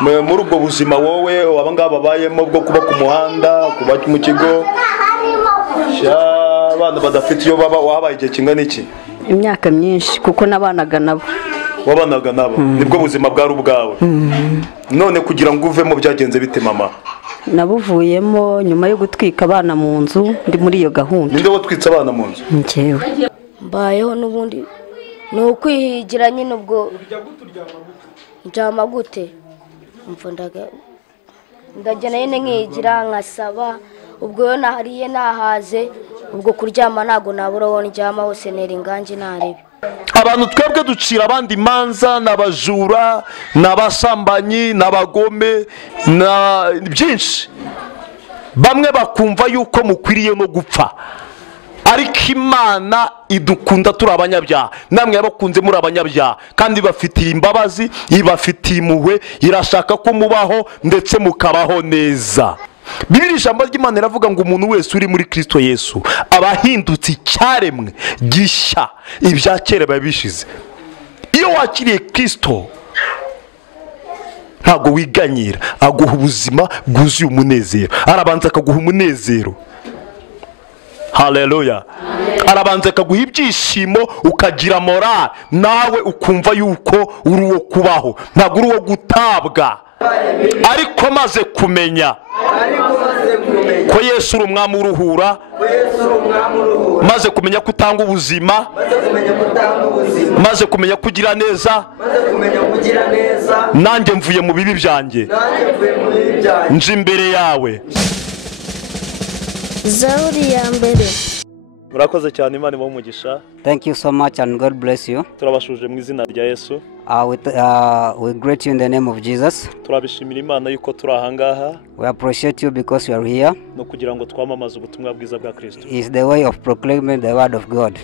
muri ubwo buzima wowe abangaba babayemo bwo kuba ku muhanda kuba mu kigo abana badafite iyo baba wabaye igihe kingana iki? Imyaka myinshi kuko nabanaga nabo. Wabanaga nabo nibwo buzima bwari ubwawe. None kugira ngo uvemo byagenze bite mama? Nabuvuyemo nyuma yo gutwika abana mu nzu ndi muri iyo gahunda. Ninde watwitse abana mu nzu? Njewe. Mbayeho n'ubundi ni ukwihigira nyine ubwo njama gute mfundaga ndagena nyine nkigira nkasaba ubwo yo nahariye nahaze ubwo kuryama nago nabura wona njyama hose nera inganje narebe. Abantu twebwe ducira abandi manza n'abajura n'abasambanyi n'abagome na byinshi, bamwe bakumva yuko mukwiriye no gupfa, ariko Imana idukunda turi abanyabyaha, namwe yabakunze muri abanyabyaha kandi bafitiye imbabazi, ibafitiye impuhwe, irashaka ko mubaho ndetse mukabaho neza. Bibiliya ijambo ry'Imana riravuga ngo umuntu wese uri muri Kristo Yesu abahindutse icyaremwe gishya, ibya kera babishize. Iyo wakiriye Kristo ntago wiganyira, aguha ubuzima bwuzuye umunezero, arabanza akaguha umunezero. Haleluya. Arabanza akaguha ibyishimo ukagira morale, nawe ukumva yuko uri uwo kubaho, ntabwo uri uwo gutabwa. Ariko maze kumenya ko Yesu uri umwami uruhura, maze kumenya ko utanga ubuzima, maze kumenya kugira neza, nanjye mvuye mu bibi byanjye, nje imbere yawe. Zaburi ya mbere. Murakoze cyane, Imana ibahe umugisha. Thank you so much and God bless you. Turabashuje mu izina rya Yesu. We greet you in the name of Jesus. Turabishimira Imana yuko turi ahangaha. We appreciate you because you are here. No kugira ngo twamamaze ubutumwa bwiza bwa Kristo. Is the way of proclaiming the word of God.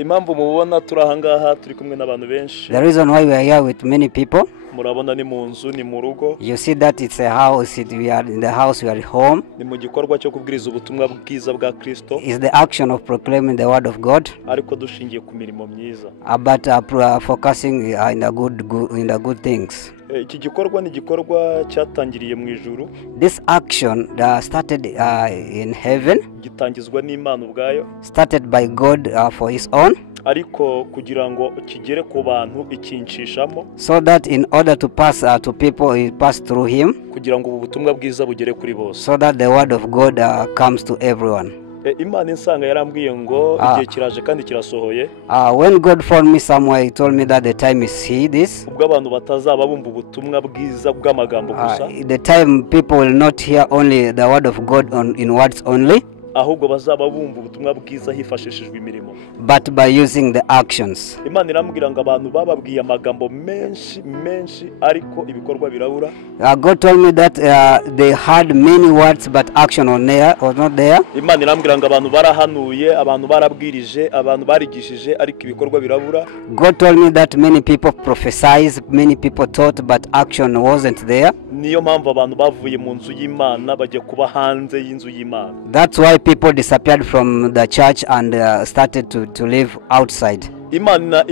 Impamvu mubona turi ahangaha turi kumwe n'abantu benshi. The reason why we are here with many people. Murabona ni mu nzu, ni mu rugo. You see that it's a house, we are in the house, we are at home. Ni mu gikorwa cyo kubwiriza ubutumwa bwiza bwa Kristo. Is the action of proclaiming the word of God. Ariko dushingiye ku mirimo myiza. But focusing in the good things. Iki gikorwa ni gikorwa cyatangiriye mu ijuru. This action started in heaven. Gitangizwa n'Imana ubwayo. Started by God for his own. Ariko kugira ngo kigere ku bantu ikinshishamo. So that in order to pass to people, it pass through him. Kugira ngo ubutumwa bwiza bugere kuri bose. So that the word of God comes to everyone. Imana insanga yarambwiye ngo igihe kiraje kandi kirasohoye. When God found me somewhere, he told me that the time is here. This. Ubwo abantu batazaba bumva ubutumwa bwiza bw'amagambo gusa. The time people will not hear only the word of God in words only. Ahubwo bazaba bumva ubutumwa bwiza hifashishijwe imirimo. But by using the actions. Imana irambwira ngo abantu bababwiye amagambo menshi ariko ibikorwa birabura. God told me that they had many words but action was not there. Imana irambwira ngo abantu barahanuye, abantu barabwirije, abantu barigishije ariko ibikorwa birabura. God told me that many people prophesied, many people taught but action wasn't there. Niyo mpamvu abantu bavuye mu nzu y'Imana bajye kuba hanze y'inzu y'Imana. That's why people disappeared from the church and started to live outside. Imana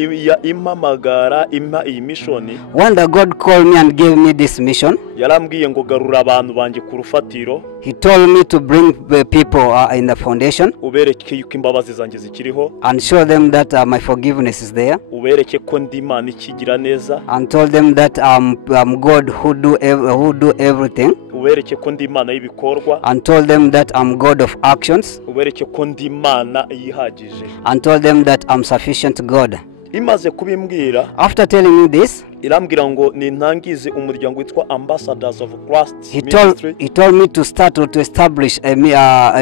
impamagara impa iyi mission. When the God called me and gave me this mission, yarambwiye ngo garura abantu banje ku rufatiro. He told me to bring the people in the foundation. Ubereke yuko imbabazi zanjye zikiriho. And show them that my forgiveness is there. Ubereke ko ndi Imana ikigira neza. And told them that I'm God who do everything. Ubereke ko ndi Imana y'ibikorwa. And told them that I'm God of actions. Ubereke ko ndi Imana yihagije. And told them that I'm sufficient God. Imaze kubimbwira. After telling me this, irambwira ngo nintangize umuryango witwa Ambassadors of Christ Ministry. He told me to start to establish a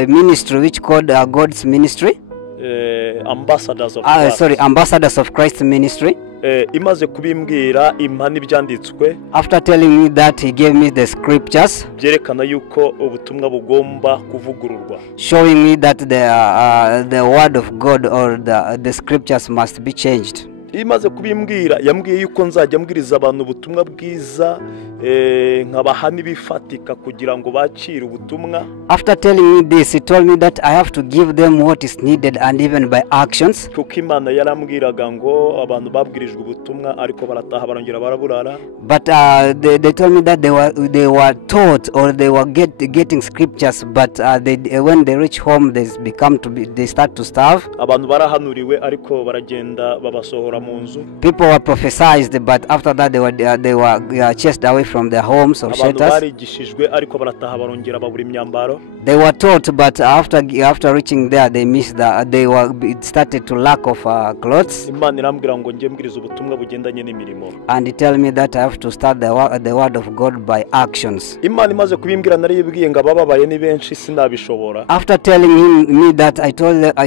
ministry which called God's ministry. Ambassadors of Christ. Ambassadors of Christ ministry. Imaze kubimbwira impa n'ibyanditswe. After telling me that, he gave me the scriptures. Byerekana yuko ubutumwa bugomba kuvugururwa. Showing me that the word of God or the scriptures must be changed. Imaze kubimbwira yambwiye yuko nzajya mbwiriza abantu ubutumwa bwiza nkabaha n'ibifatika kugira ngo bakire ubutumwa. After telling me this, he told me that I have to give them what is needed and even by actions. Kuko Imana yarambwiraga ngo abantu babwirijwe ubutumwa ariko barataha barongera baraburara. But they told me that they were taught or they were getting scriptures, but when they reach home, they start to starve. Abantu barahanuriwe ariko baragenda babasohora mu nzu. People were prophesied, but after that they were chased away from their homes or Abantu shelters. barigishijwe ariko barataha barongera babura imyambaro. They were taught, but after reaching there, it started to lack of clothes. Imana irambwira ngo ngiye mbwiriza ubutumwa bugendanye n'imirimo. And he tell me that I have to start the word of God by actions. Imana imaze kubimbwira naribwiye ngo abababaye ni benshi sinabishobora. After telling me that, I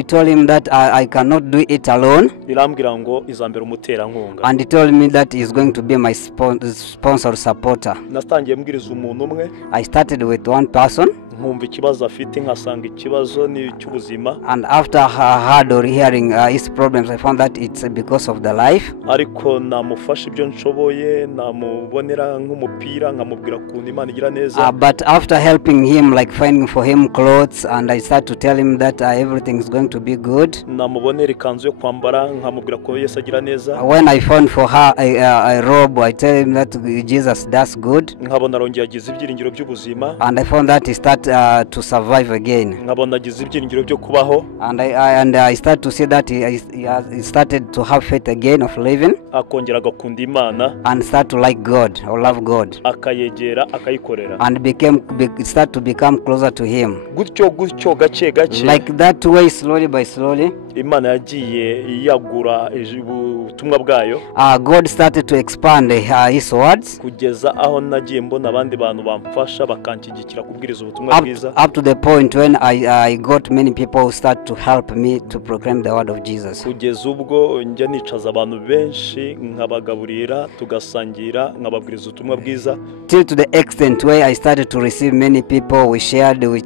told him that I cannot do it alone. Irambwira ngo izambera umuterankunga. And he told me that he's going to be my sponsor supporter. Nastangiye mbwiriza umuntu umwe. I started with one person. Nkumva ikibazo afite nkasanga ikibazo ni cy'ubuzima. And after heard or hearing his problems, I found that it's because of the life. Ariko namufasha ibyo nshoboye, namubonera nk'umupira, nkamubwira ukuntu Imana igira neza. But after helping him, like finding for him clothes, and I start to tell him that everything is going to be good. Namubonera ikanzu yo kwambara, nkamubwira ko Yesu agira neza. When I found for her a robe, I tell him that Jesus does good. Nkabona arongera agize ibyiringiro by'ubuzima. And I found that he start to survive again. Nkabona agize ibyiringiro byo kubaho. And I start to see that he started to have faith again of living. Akongera agakunda Imana. And start to like God or love God. Akayegera akayikorera. And start to become closer to him. Gutyo gake gake. Like that way, slowly by slowly. Imana yagiye yagura ubutumwa bwayo. God started to expand his words. Kugeza aho nagiye mbona abandi bantu bamfasha bakanshyigikira kubwiriza ubutumwa bwiza. Up to the point when I got many people who start to help me to proclaim the word of Jesus. Kugeza ubwo njya nicaza abantu benshi nkabagaburira tugasangira nkababwiriza ubutumwa bwiza. Till to the extent where I started to receive many people, we shared, we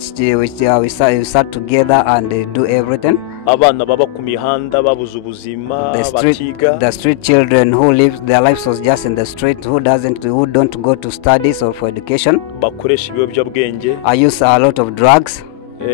sat together and do everything. Abana baba ku mihanda babuze ubuzima batiga. The street children who live their lives was just in the street, who don't go to studies or for education. Bakoresha ibiyobyabwenge. I use a lot of drugs.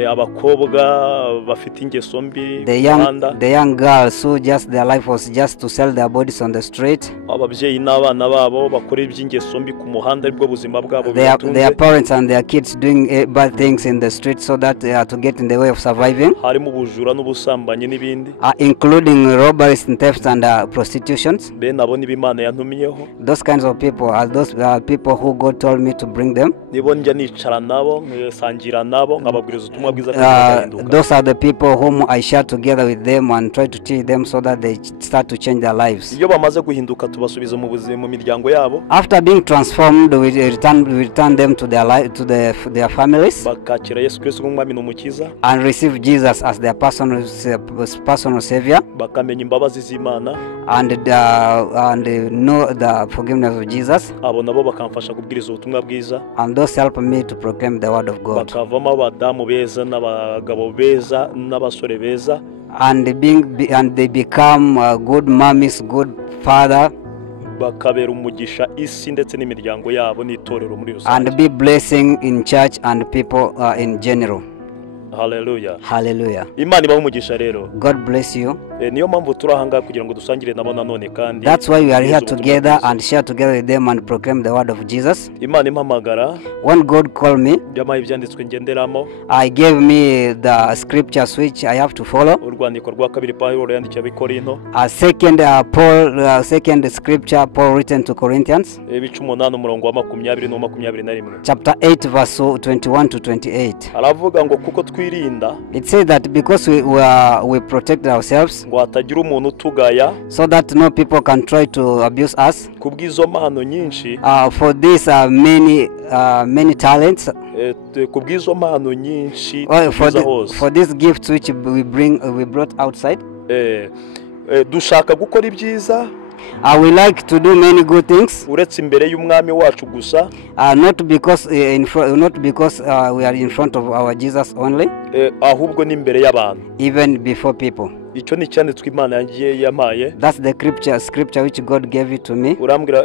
Abakobwa bafite ingeso mbi. The young girls who just their life was just to sell their bodies on the street. Ababyeyi n'abana babo bakora iby'ingeso mbi ku muhanda aribwo buzima bwabo bitunze. Their parents and their kids doing bad things in the street so that to get in the way of surviving. Harimo ubujura n'ubusambanyi n'ibindi. Including robberies and thefts and prostitutions. Bene abo nibo Imana yantumiyeho. Those kinds of people are those people who God told me to bring them. Nibo njya nicara nabo nsangira nabo nkababwiriza those are the people whom I share together with them and try to teach them so that they start to change their lives. Iyo bamaze guhinduka tubasubiza mu buzima mu miryango yabo. After being transformed, we return them to their families. Bakakira Yesu Kristo nk'umwami n'umukiza. And receive Jesus as their personal savior. Bakamenya imbabazi z'Imana. And know the forgiveness of Jesus. Abo nabo bakamfasha kubwiriza ubutumwa bwiza. And those help me to proclaim the word of God. Bakavamo abadamu beza n'abagabo beza n'abasore beza. And they become good mommies, good father. Bakabera umugisha isi ndetse n'imiryango yabo n'itorero muri rusange. And be blessing in church and people in general. Hallelujah. Hallelujah. Imana ibahe umugisha rero. God bless you. Niyo mpamvu turahanga kugira ngo dusangire nabo nanone kandi. That's why we are here together and share together with them and proclaim the word of Jesus. Imana impamagara. When God called me, byamaye ibyanditswe ngenderamo. I gave me the scriptures which I have to follow. Urwandiko rwa kabiri Pawulo yandikiye Abikorinto. A second scripture Paul written to Corinthians. Ibice 8 umurongo wa 20 no 21. Chapter 8 verse 21 to 28. Aravuga ngo kuko twirinda. It says that because we protect ourselves. Ngo hatagira umuntu utugaya. So that no people can try to abuse us. Kubwizo mpano nyinshi. For these many talents. Kubwizo mpano nyinshi. For these gifts which we brought outside. Dushaka gukora ibyiza. We like to do many good things. Uretse imbere y'umwami wacu gusa. Not because we are in front of our Jesus only. Ahubwo n'imbere y'abantu. Even before people. icyo ni icyanditswe Imana yangiye yampaye. That's the scripture which God gave it to me.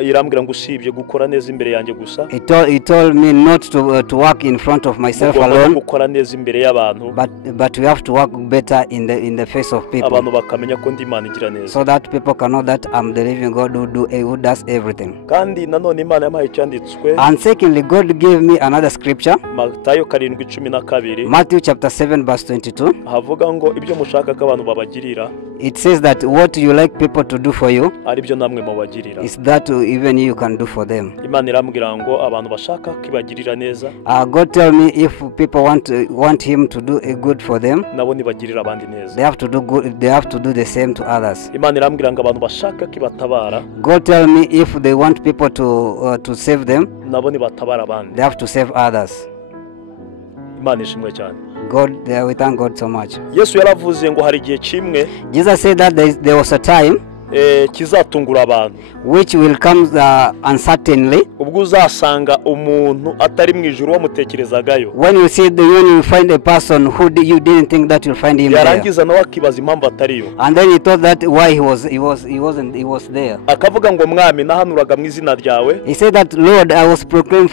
Irambwira ngo usibye gukora neza imbere yanjye gusa. He told me not to work in front of myself alone, gukora neza imbere y'abantu, but we have to work better in the face of people, abantu bakamenya ko ndi Imana igira neza, so that people can know that I'm the living God who does everything. Kandi nanone Imana yampaye icyanditswe. And secondly, God gave me another scripture, Matayo 7:12. Matthew chapter 7 verse 22. Havuga ngo ibyo mushaka ko abantu babagirira, it says that what you like people to do for you ari byo namwe mubagirira, is that even you can do for them. Imana irambwira ngo abantu bashaka kwibagirira neza, God tell me if people want him to do a good for them, nabo nibagirira abandi neza, they have to do good, they have to do the same to others. Imana irambwira ngo abantu bashaka kibatabara, God tell me if they want people to save them, nabo nibatabara abandi, they have to save others. Imana ishimwe cyane. God, we thank God so much. Yesu yaravuze ngo hari igihe kimwe, Jesus said that there was a time kizatungura abantu, which will come uncertainly, ubwo uzasanga umuntu atari mu ijuru wamutekerezagayo, when you find a person who you didn't think that you'll find him there, yarangiza nawe akibaza impamvu atariyo, and then he thought that why he was there. Akavuga ngo mwami nahanuraga mu izina ryawe, He said that Lord, I was proclaimed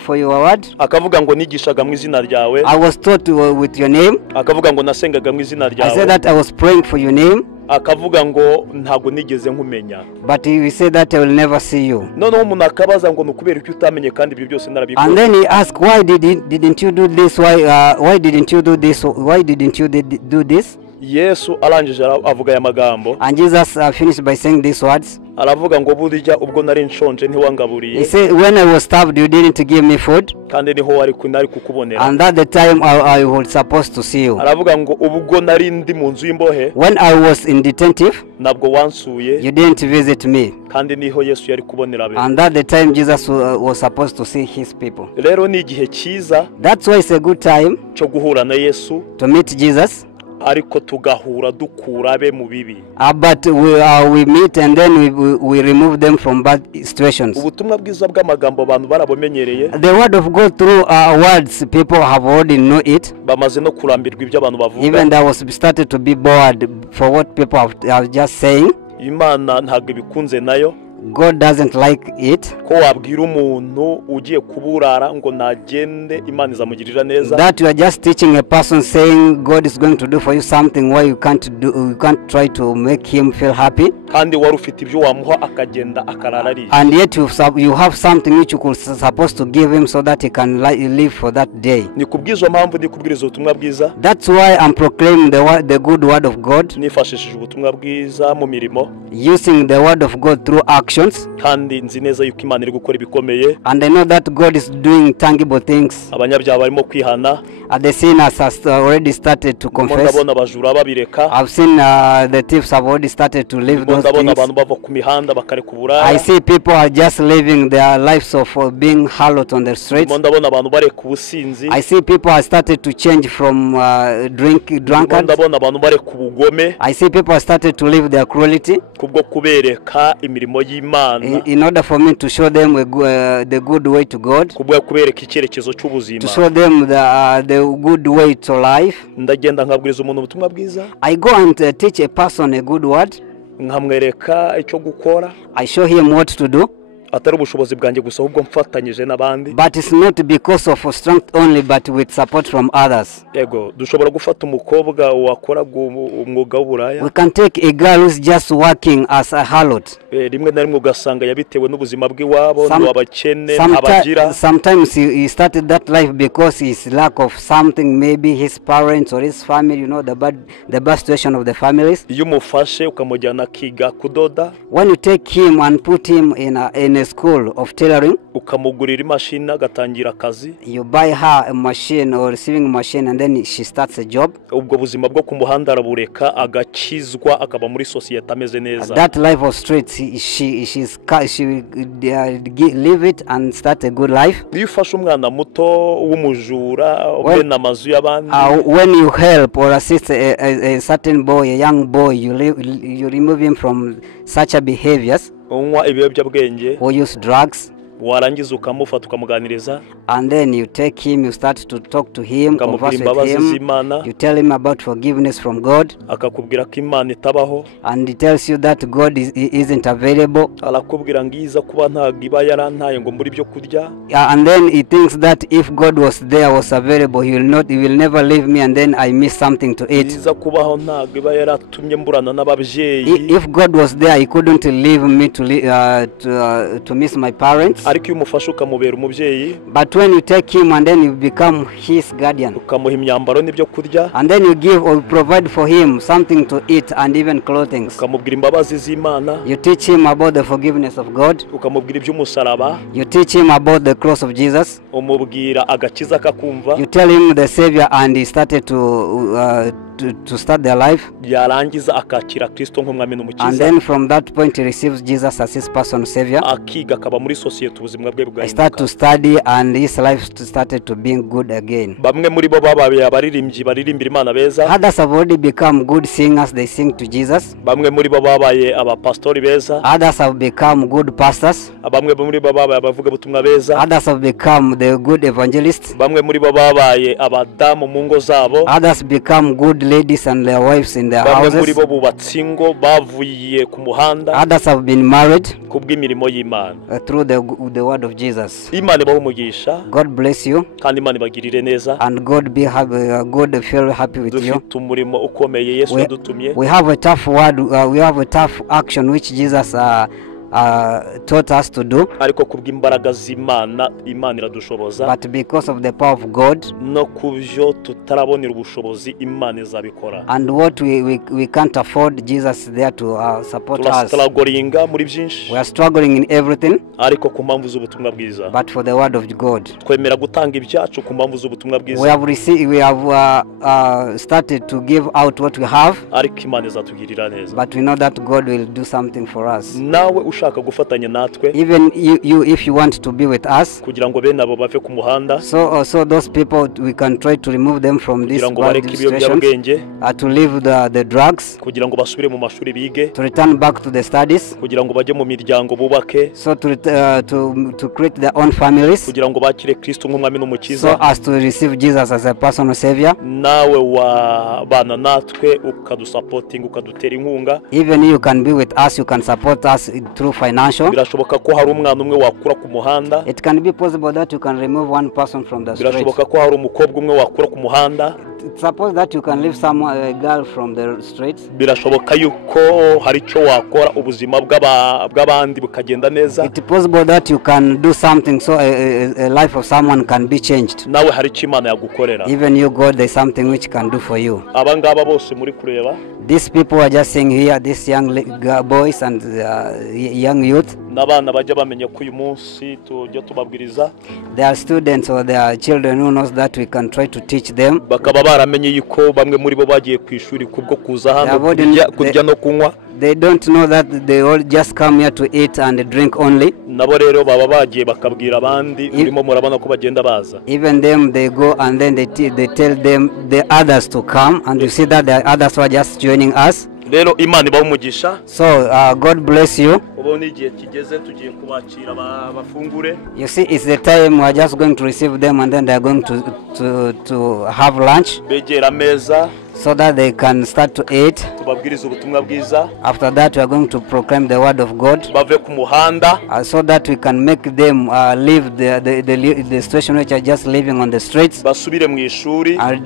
for your word, akavuga ngo nigishaga mu izina ryawe, I was taught with your name, akavuga ngo nasengaga mu izina I said ryawe, that I was praying for your name, akavuga ngo ntago nigeze nkumenya, but he said that I will never see you. noneho umuntu akabaza ngo nukubera icyo utamenye kandi ibyo byose narabikora, And then he asked, why didn't you do this, why didn't you do this, why didn't you do this? Yesu arangije avuga aya magambo, And Jesus finished by saying these words. aravuga ngo burya ubwo nari nshonje ntiwangaburiye, He said, when I was starved, you didn't give me food, kandi niho wari kunari kukubonera, and at the time I was supposed to see you. aravuga ngo ubwo nari ndi mu nzu y'imbohe, When I was in detentive, ntabwo wansuye, you didn't visit me, kandi niho Yesu yari kubonera be. and at the time Jesus was supposed to see his people. Rero ni igihe cyiza That's why it's a good time cyo guhura na Yesu, to meet Jesus, ariko tugahura dukura be mu bibi. but we meet and then we remove them from bad situations. Ubutumwa bwiza bw'amagambo abantu barabumenyereye, The word of God through words, people have already know it. bamaze no kurambirwa ibyo abantu bavuga. Even that was started to be bored for what people are just saying. Imana ntabwo ibikunze nayo, God doesn't like it. ko wabwira umuntu ugiye kuburara ngo nagende Imana izamugirira neza, That you are just teaching a person saying God is going to do for you something why you can't try to make him feel happy. kandi wari ufite ibyo wamuha akagenda akarara ari. And yet you have something which you could supposed to give him so that he can live for that day. Ni kubwizo mpamvu ndi kubwiriza ubutumwa bwiza, That's why I'm proclaiming the good word of God, nifashishije ubutumwa bwiza mu mirimo, using the word of God through actions. kandi nzi neza yuko Imana iri gukora ibikomeye. And I know that God is doing tangible things. Abanyabyaha barimo kwihana, The sinners have already started to confess. ndabona abajura babireka, I've seen the thieves have already started to live those ndabona things. abantu bava ku mihanda bakareka I uburaya, see people are just living their lives of being harlot on the streets. ndabona abantu bareka ubusinzi, I see people have started to change from drunkards. ndabona abantu bareka ubugome, I see people have started to live their cruelty kubwo kubereka imirimo y'Imana, in order for me to show them the good way to God, kubwo kubereka icyerekezo to cy'ubuzima. show them the good way to life. Ndagenda nkabwiriza umuntu ubutumwa bwiza, I go and teach a person a good word. nkamwereka icyo gukora, I show him what to do. atari ubushobozi bwanjye gusa ahubwo mfatanyije n'abandi. But it's not because of strength only, but with support from others. Yego, dushobora gufata umukobwa wakoraga umwuga w'uburaya, We can take a girl who's just working as a harlot. rimwe na rimwe ugasanga yabitewe n'ubuzima bw'iwabo, ni abakene ntabagira. Sometimes he started that life because his lack of something, maybe his parents or his family, you know, the bad situation of the families. Iyo umufashe ukamujyana akiga kudoda, When you take him and put him in a school of tailoring, ukamugurira imashini agatangira akazi, you buy her a machine or receiving machine, and then she starts a job. ubwo buzima bwo ku muhanda arabureka agakizwa akaba muri sosiyete ameze neza. That life of streets, she live it and start a good life. Iyo ufashe umwana muto w'umujura umena amazu y'abandi, When you help or assist a certain boy, a young boy, you remove him from such a behaviors, unywa ibiyobyabwenge, or use drugs, warangiza ukamufata ukamuganiriza, and then you take him, you start to talk to him, converse with him, you tell him about forgiveness from God, akakubwira ko Imana itabaho, and he tells you that God isn't available, arakubwira ngiza kuba ntago iba yarantaye ngo muri byo kurya, and then he thinks that if God was there, was available, he will never leave me, and then I miss something to eat. ngiza kubaho ntago iba yaratumye mburana n'ababyeyi. If God was there, he couldn't leave me to miss my parents. ariko iyo umufashe ukamubera umubyeyi, But when you take him and then you become his guardian, ukamuha imyambaro n'ibyo kurya, and then you give or provide for him something to eat and even clothing, ukamubwira imbabazi z'Imana, you teach him about the forgiveness of God, ukamubwira iby'umusaraba, you teach him about the cross of Jesus, umubwira agakiza kakumva, you tell him the Savior, and he started to start their life. yarangiza akakira Kristo nk'umwami And n'umukiza, then from that point he receives Jesus as his personal Savior. akiga akaba muri sosiyete ubuzima bwe He started to bwahinduka. study and his life started to be good again. Bamwe muri bo babaye abaririmbyi baririmbira Imana beza, Others have already become good singers, they sing to Jesus. bamwe muri bo babaye abapastori beza, Others have become good pastors. bamwe muri bo babaye abavugabutumwa beza, Others have become the good evangelists. bamwe muri bo babaye abadamu mu ngo zabo, Others become good ladies and their wives in their bamwe muri houses. bo bubatse ingo bavuye ku muhanda Others have been married kubw'imirimo y'Imana. through the word of Jesus. Imana ibahe umugisha God bless you, kandi Imana ibagirire neza. and God be happy, God feel happy with you. Dufite umurimo ukomeye Yesu yadutumye, We have a tough word, we have a tough action which Jesus taught us to do, ariko kubw'imbaraga z'Imana, Imana iradushoboza, but because of the power of God no kubyo tutarabonera ubushobozi Imana izabikora. and what we can't afford, Jesus is there to support us. Turasitaragoringa muri byinshi, We are struggling in everything, ariko ku mpamvu z'ubutumwa bwiza. but for the word of God. Twemera gutanga ibyacu ku mpamvu z'ubutumwa We bwiza, have received, we have started to give out what we have, ariko Imana izatugirira neza. but we know that God will do something for us. Nawe ushaka gufatanya natwe Even you if you want to be with us, kugira ngo bene abo bave ku muhanda, so those people, we can try to remove them from this kugira ngo bad bareke situations, ibiyobyabwenge, to leave the drugs, kugira ngo basubire mu mashuri bige, to return back to the studies, kugira ngo bajye mu miryango bubake, so to create their own families, kugira ngo bakire Kristo nk'umwami so n'umukiza. as to receive Jesus as a personal Savior. Nawe wabana natwe ukadusapotinga, ukadutera inkunga. Even you can be with us, you can support us through financial. Birashoboka ko hari umwana umwe wakura ku muhanda, It can be possible that you can remove one person from the street. birashoboka ko hari umukobwa umwe wakura ku muhanda, Suppose that you can leave a girl from the streets. birashoboka yuko hari icyo wakora ubuzima bw'abandi bukagenda neza. It's possible that you can do something so a life of someone can be changed. Nawe hari icyo Imana yagukorera. Even you, God, there's something which can do for you. Aba ngaba bose muri kureba, These people are just saying here, these young boys and young youth, n'abana bajya bamenya ko uyu munsi tujya tubabwiriza, they are students or they are children who knows that we can try to teach them. bakaba baramenye yuko bamwe muri bo bagiye ku ishuri kubwo kuza hano kurya no kunywa. They don't know that they all just come here to eat and drink only. Nabo rero baba bagiye bakabwira abandi, urimo murabona ko bagenda baza. Even them, they go and then they tell them the others to come, and you see that the others were just joining us. Rero Imana ibahe umugisha. So God bless you. Ubu ni igihe kigeze tugiye kubakira bafungure. You see, it's the time we are just going to receive them, and then they are going to have lunch, Begera ameza so that they can start to eat. tubabwiriza ubutumwa bwiza, After that, we are going to proclaim the word of God, bave ku muhanda, so that we can make them leave the situation which are just living on the streets, basubire mu ishuri, and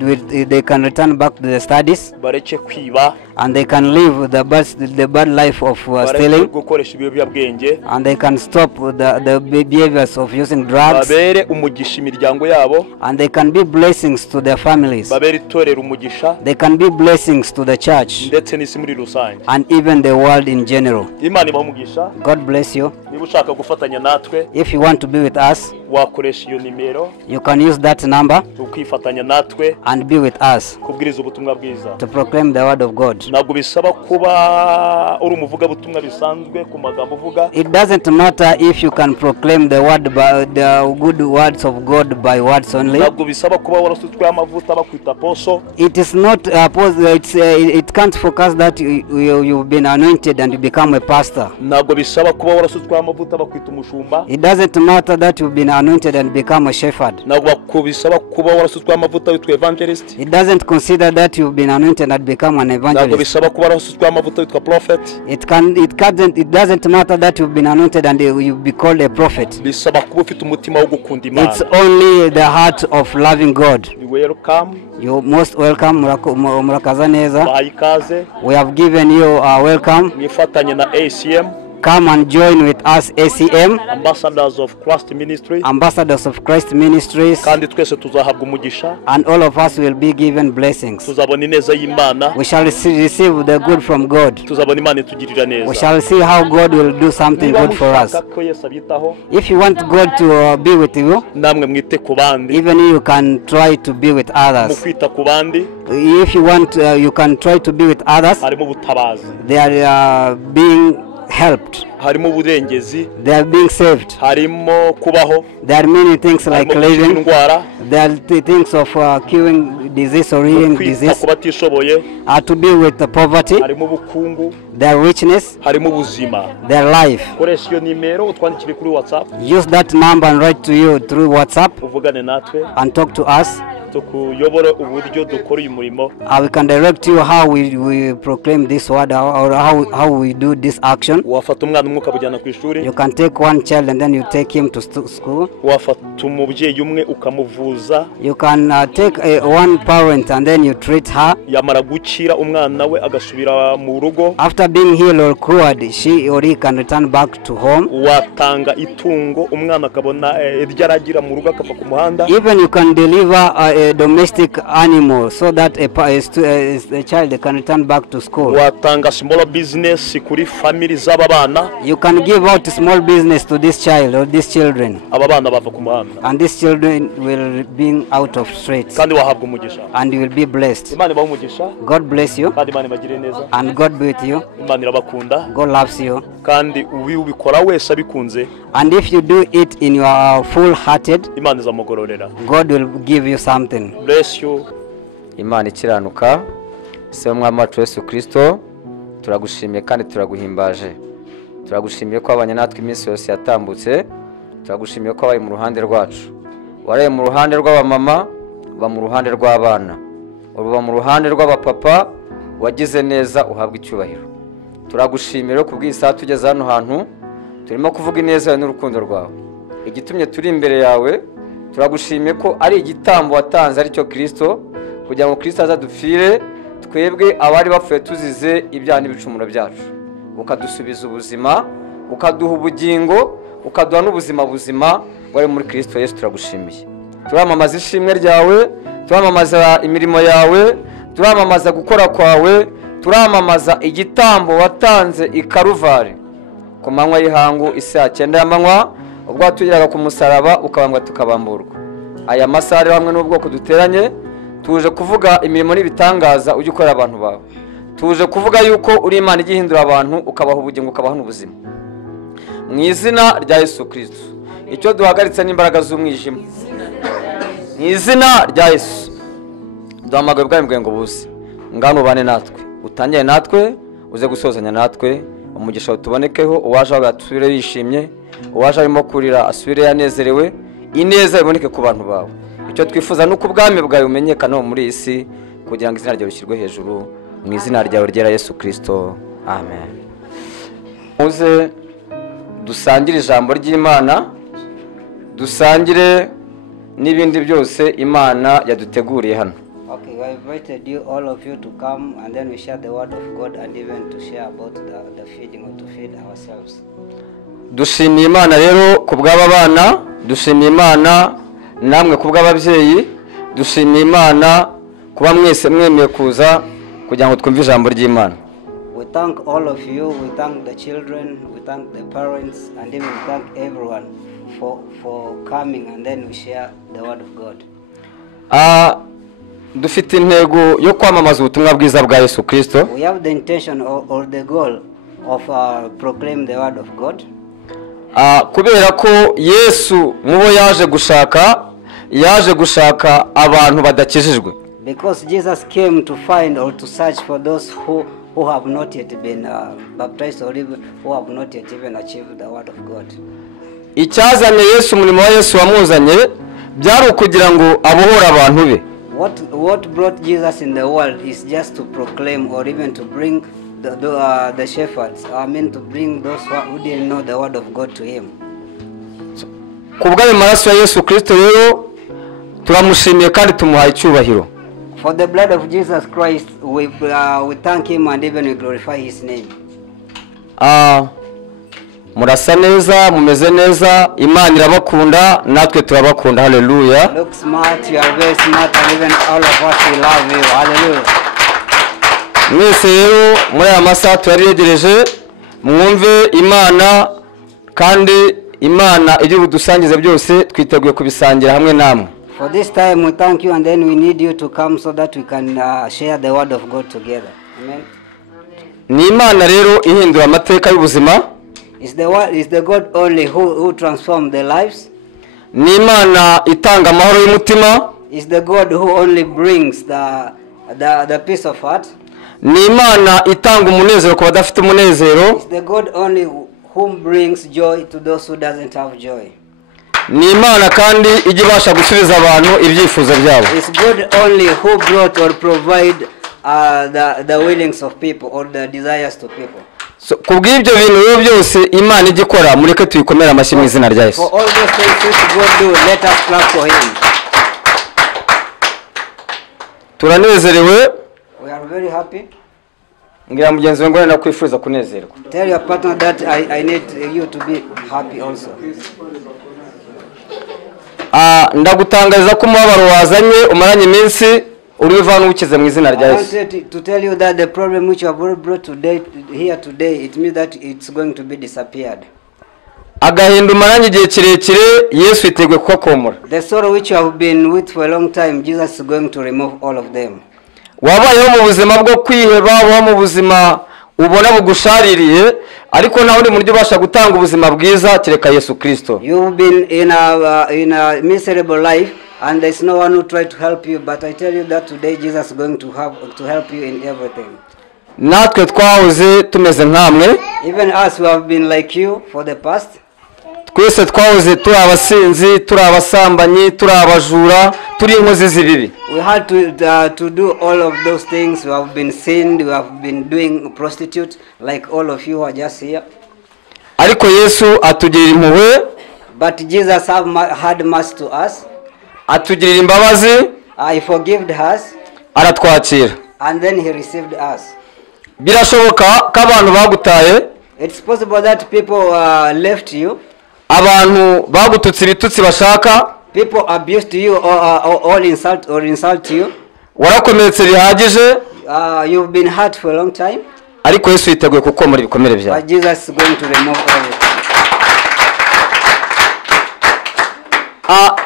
they can return back to the studies, bareke kwiba, and they can live the bad life of bareke stealing, gukoresha ibiyobyabwenge, and they can stop the behaviors of using drugs, babere umugisha imiryango yabo, and they can be blessings to their families. babere itorero umugisha, They can be blessings to the church ndetse n'isi muri rusange. and even the world in general. Imana ibahe umugisha. God bless you. Niba ushaka gufatanya natwe, If you want to be with us, wakoresha iyo nimero you can use that number ukifatanya natwe and be with us kubwiriza ubutumwa bwiza. to proclaim the word of God. Ntabwo bisaba kuba uri umuvugabutumwa bisanzwe ku magambo uvuga, It doesn't matter if you can proclaim the word by the good words of God by words only. ntabwo bisaba kuba warasutsweho amavuta bakwita poso, It is not it can't focus that you've been anointed and you become a pastor. ntabwo bisaba kuba warasutsweho amavuta bakwita umushumba. It doesn't matter that you've been anointed and become a shepherd. ntabwo bisaba kuba warasutsweho amavuta witwa evangelist. It doesn't consider that you've been anointed and become an ntabwo evangelist. bisaba kuba warasutsweho amavuta witwa prophet. It doesn't matter that you've been anointed and you be called a prophet. bisaba kuba ufite umutima wo gukunda Imana. It's only the heart of loving God. You welcome. You're most welcome. Murakoze, Neza. bahaye ikaze. We have given you a welcome. mwifatanye na ACM. Come and join with us, ACM, ambassadors of Christ ministry. ambassadors of Christ ministries, kandi twese tuzahabwa umugisha. and all of us will be given blessings. tuzabona ineza y'Imana. We shall receive the good from God. tuzabona Imana itugirira neza. We shall see how God will do something good for us. ko Yesu abitaho. If you want God to be with you, namwe mwite ku bandi. even you can try to be with mu others. kwita ku bandi If you want, you can try to be with others. harimo ubutabazi. They are being helped. harimo uburengezi. They are being saved. harimo kubaho. There are many things like harimo gukira living. indwara. There are things of curing disease or healing kwita disease. ku batishoboye. To be with the poverty, harimo ubukungu. their richness, harimo ubuzima. their life. koresha iyo nimero utwandikire kuri WhatsApp. Use that number and write to you through WhatsApp uvugane natwe. and talk to us. tukuyobore uburyo dukora uyu murimo. We can direct you how we proclaim this word or how we do this action. wafata umwana umwe ukabujyana ku ishuri. You can take one child and then you take him to school. wafata umubyeyi umwe ukamuvuza. You can take one parent and then you treat her. yamara gukira umwana we agasubira mu rugo. After being healed or cured, she or he can return back to home. watanga itungo umwana akabona iryo aragira mu rugo akava ku muhanda. Even you can deliver a domestic animal so that a child can return back to school. watanga small business kuri family z'aba bana. You can give out small business to this child or these children, aba bana bava ku muhanda. and these children will be out of streets, kandi wahabwa umugisha. and you will be blessed. Imana ibahe umugisha. God bless you, kandi Imana ibagire neza. and God be with you. Imana irabakunda. God loves you, kandi ubikora wese abikunze. and if you do it in your full-hearted, Imana izamugororera. God will give you something. Bless you. Imana ikiranuka, se umwami wacu Yesu Kristo, turagushimiye kandi turaguhimbaje. Turagushimiye ko abanye natwe iminsi yose yatambutse. Turagushimiye ko abaye mu ruhande rwacu. Waraye mu ruhande rw'abamama, ba mu ruhande rw'abana. Uruba mu ruhande rw'abapapa, wagize neza uhabwa icyubahiro. Turagushimira ku bw'isa tugeze hano hantu, turimo kuvuga ineza yawe n'urukundo rwawe. Igitumye turi imbere yawe, turagushimiye ko ari igitambo watanze ari cyo Kristo, kugira ngo Kristo azadupfire twebwe abari bapfuye tuzize ibyaha n'ibicumuro byacu. Ukadusubiza ubuzima, ukaduha ubugingo, ukaduha n'ubuzima buzima wari muri Kristo Yesu. Turagushimiye. Turamamaza ishimwe ryawe, turamamaza imirimo yawe, turamamaza gukora kwawe, turamamaza igitambo watanze i Karuvari ku manywa y'ihangu isa 9 y'amanywa, ubwo watugeraga ku musaraba ukabambwa tukabamburwa. Aya masaha hamwe n'ubwoko duteranye, tuje kuvuga imirimo n'ibitangaza ujye ukorera abantu bawe. Tuje kuvuga yuko uri Imana igihindura abantu ukabaha ubugingo ukabaha n'ubuzima. Mu izina rya Yesu Kristo, icyo duhagaritse n'imbaraga z'umwijima. Mu izina rya Yesu, duhamagaye ubwami ngo buze. Ngano bane natwe, utangire natwe, uze gusozanya natwe, umugisha utubonekeho, uwaje agasubire yishimye, uwaje arimo kurira asubire yanezerewe, ineza iboneke ku bantu bawe. Icyo twifuza nuko ubwami bwawe bumenyekana muri iyi si, kugira ngo izina ryawe rishyirwe hejuru. Mu izina ryawe ryera Yesu Kristo, amen. Muze dusangire ijambo ry'Imana, dusangire n'ibindi byose Imana yaduteguriye hano. Okay, we invited you, all of you, to come and then we share the word of God and even to share about the feeding or to feed ourselves. Dushimiye Imana rero ku bw'aba bana, dushimiye Imana namwe ku bw'ababyeyi, dushimiye Imana kuba mwese mwemeye kuza kugira ngo twumve ijambo ry'Imana. We thank all of you, we thank the children, we thank the parents, and even thank everyone for coming and then we share the word of God. Dufite intego yo kwamamaza ubutumwa bwiza bwa Yesu Kristo. We have the intention or the goal of proclaim the word of God. Kubera ko Yesu mubo yaje gushaka abantu badakijijwe. Because Jesus came to find or to search for those who have not yet been baptized or even who have not yet even achieved the word of God. icyazanye Yesu, umurimo wa Yesu wamuzanye byari ukugira ngo abohora abantu be. What brought Jesus in the world is just to proclaim or even to bring the shepherds, to bring those who didn't know the word of God to him. Kubw'ayo maraso ya Yesu Kristo rero turamushimiye kandi tumuhaye icyubahiro. For the blood of Jesus Christ, we thank him and even we glorify his name. Murasa neza, mumeze neza, Imana irabakunda, natwe turabakunda. Hallelujah. Look smart, you are very smart, and even all of us we love you. Hallelujah. Mwese rero muri aya masaha turaregereje mwumve Imana, kandi Imana iri budusangize byose twiteguye kubisangira hamwe namwe. For this time we thank you, and then we need you to come so that we can share the word of God together. Amen. Ni Imana rero ihindura amateka y'ubuzima. Is the God only who transforms the lives? Ni Imana itanga amahoro y'umutima. Is the God who only brings the peace of heart? Ni Imana itanga umunezero ku badafite umunezero. Is the God only who brings joy to those who doesn't have joy? Ni Imana kandi ijya ibasha gusubiza abantu ibyifuzo byabo. Is God only who brought or provide the willings of people or the desires to people? So kubw'ibyo bintu rero byose Imana ijya ikora, mureke tuyikomera amashyi mu izina rya Yesu. For all those things which God do, let us clap for him. Turanezerewe. We are very happy. Ngira mugenzi wangu nakwifuza kunezerwa. Tell your partner that I need you to be happy also. Ndagutangariza ko umubabaro wazanye umaranye iminsi urivana ukize mu izina rya Yesu. I want to tell you that the problem which you have brought here today, it means that it's going to be disappeared. Agahinda umaranye igihe kirekire Yesu yiteguye kukomora. The sorrow which you have been with for a long time, Jesus is going to remove all of them. Wabayeho mu buzima bwo kwiheba, wabayeho mu buzima ubona bugushaririye, ariko naho uri mu buryo ubasha gutanga ubuzima bwiza kereka Yesu Kristo. You've been in a miserable life, and there's no one who tried to help you, but I tell you that today Jesus is going to help you in everything. Natwe twahoze tumeze nkamwe. Even us who have been like you for the past. Twese twahoze turi abasinzi, turi abasambanyi, turi abajura, turi inkozi z'ibibi. We had to do all of those things. We have been sinned, we have been doing prostitute like all of you who are just here. Ariko Yesu atugirira impuhwe. But Jesus had mercy to us. Atugirira imbabazi. He forgave us. Aratwakira. And then he received us. Birashoboka ko abantu bagutaye. It's possible that people left you. Abantu bagututse ibitutsi bashaka. People abused you or insult you. Warakomeretse bihagije. You've been hurt for a long time. Ariko Yesu yiteguye kukomora ibikomere byawe. But Jesus is going to remove everything.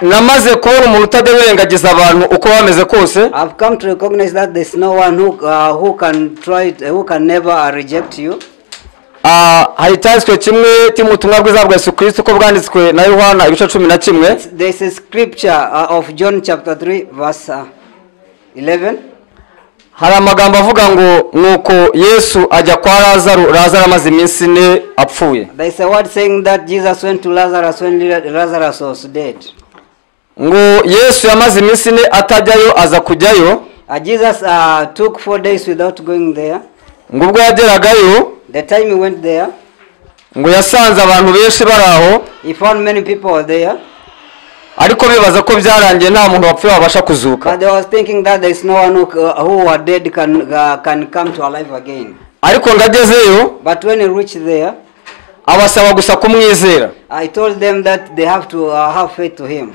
Namaze kubona umuntu utaderengagiza abantu uko bameze kose. I've come to recognize that there's no one who can never reject you. Hari icyanditswe kimwe cy'ubutumwa bwiza bwa Yesu Kristo ko bwanditswe na Yohana ibice 11. There's a scripture of John chapter 3 verse 11. Hari amagambo avuga ngo nuko Yesu ajya kwa Lazaro amaze iminsi 4 apfuye. There's a word saying that Jesus went to Lazarus when Lazarus was dead. Ngo Yesu yamaze iminsi 4 atajyayo aza kujyayo. Jesus took 4 days without going there. Ngo ubwo yageragayo, the time he went there, ngo yasanze abantu benshi baraho. He found many people there. Ariko bibaza ko byarangiye nta muntu wapfuye wabasha kuzuka. But they was thinking that there is no one who are dead can come to alive again. Ariko ngagezeyo, but when he reached there, abasaba gusa kumwizera. I told them that they have to have faith to him.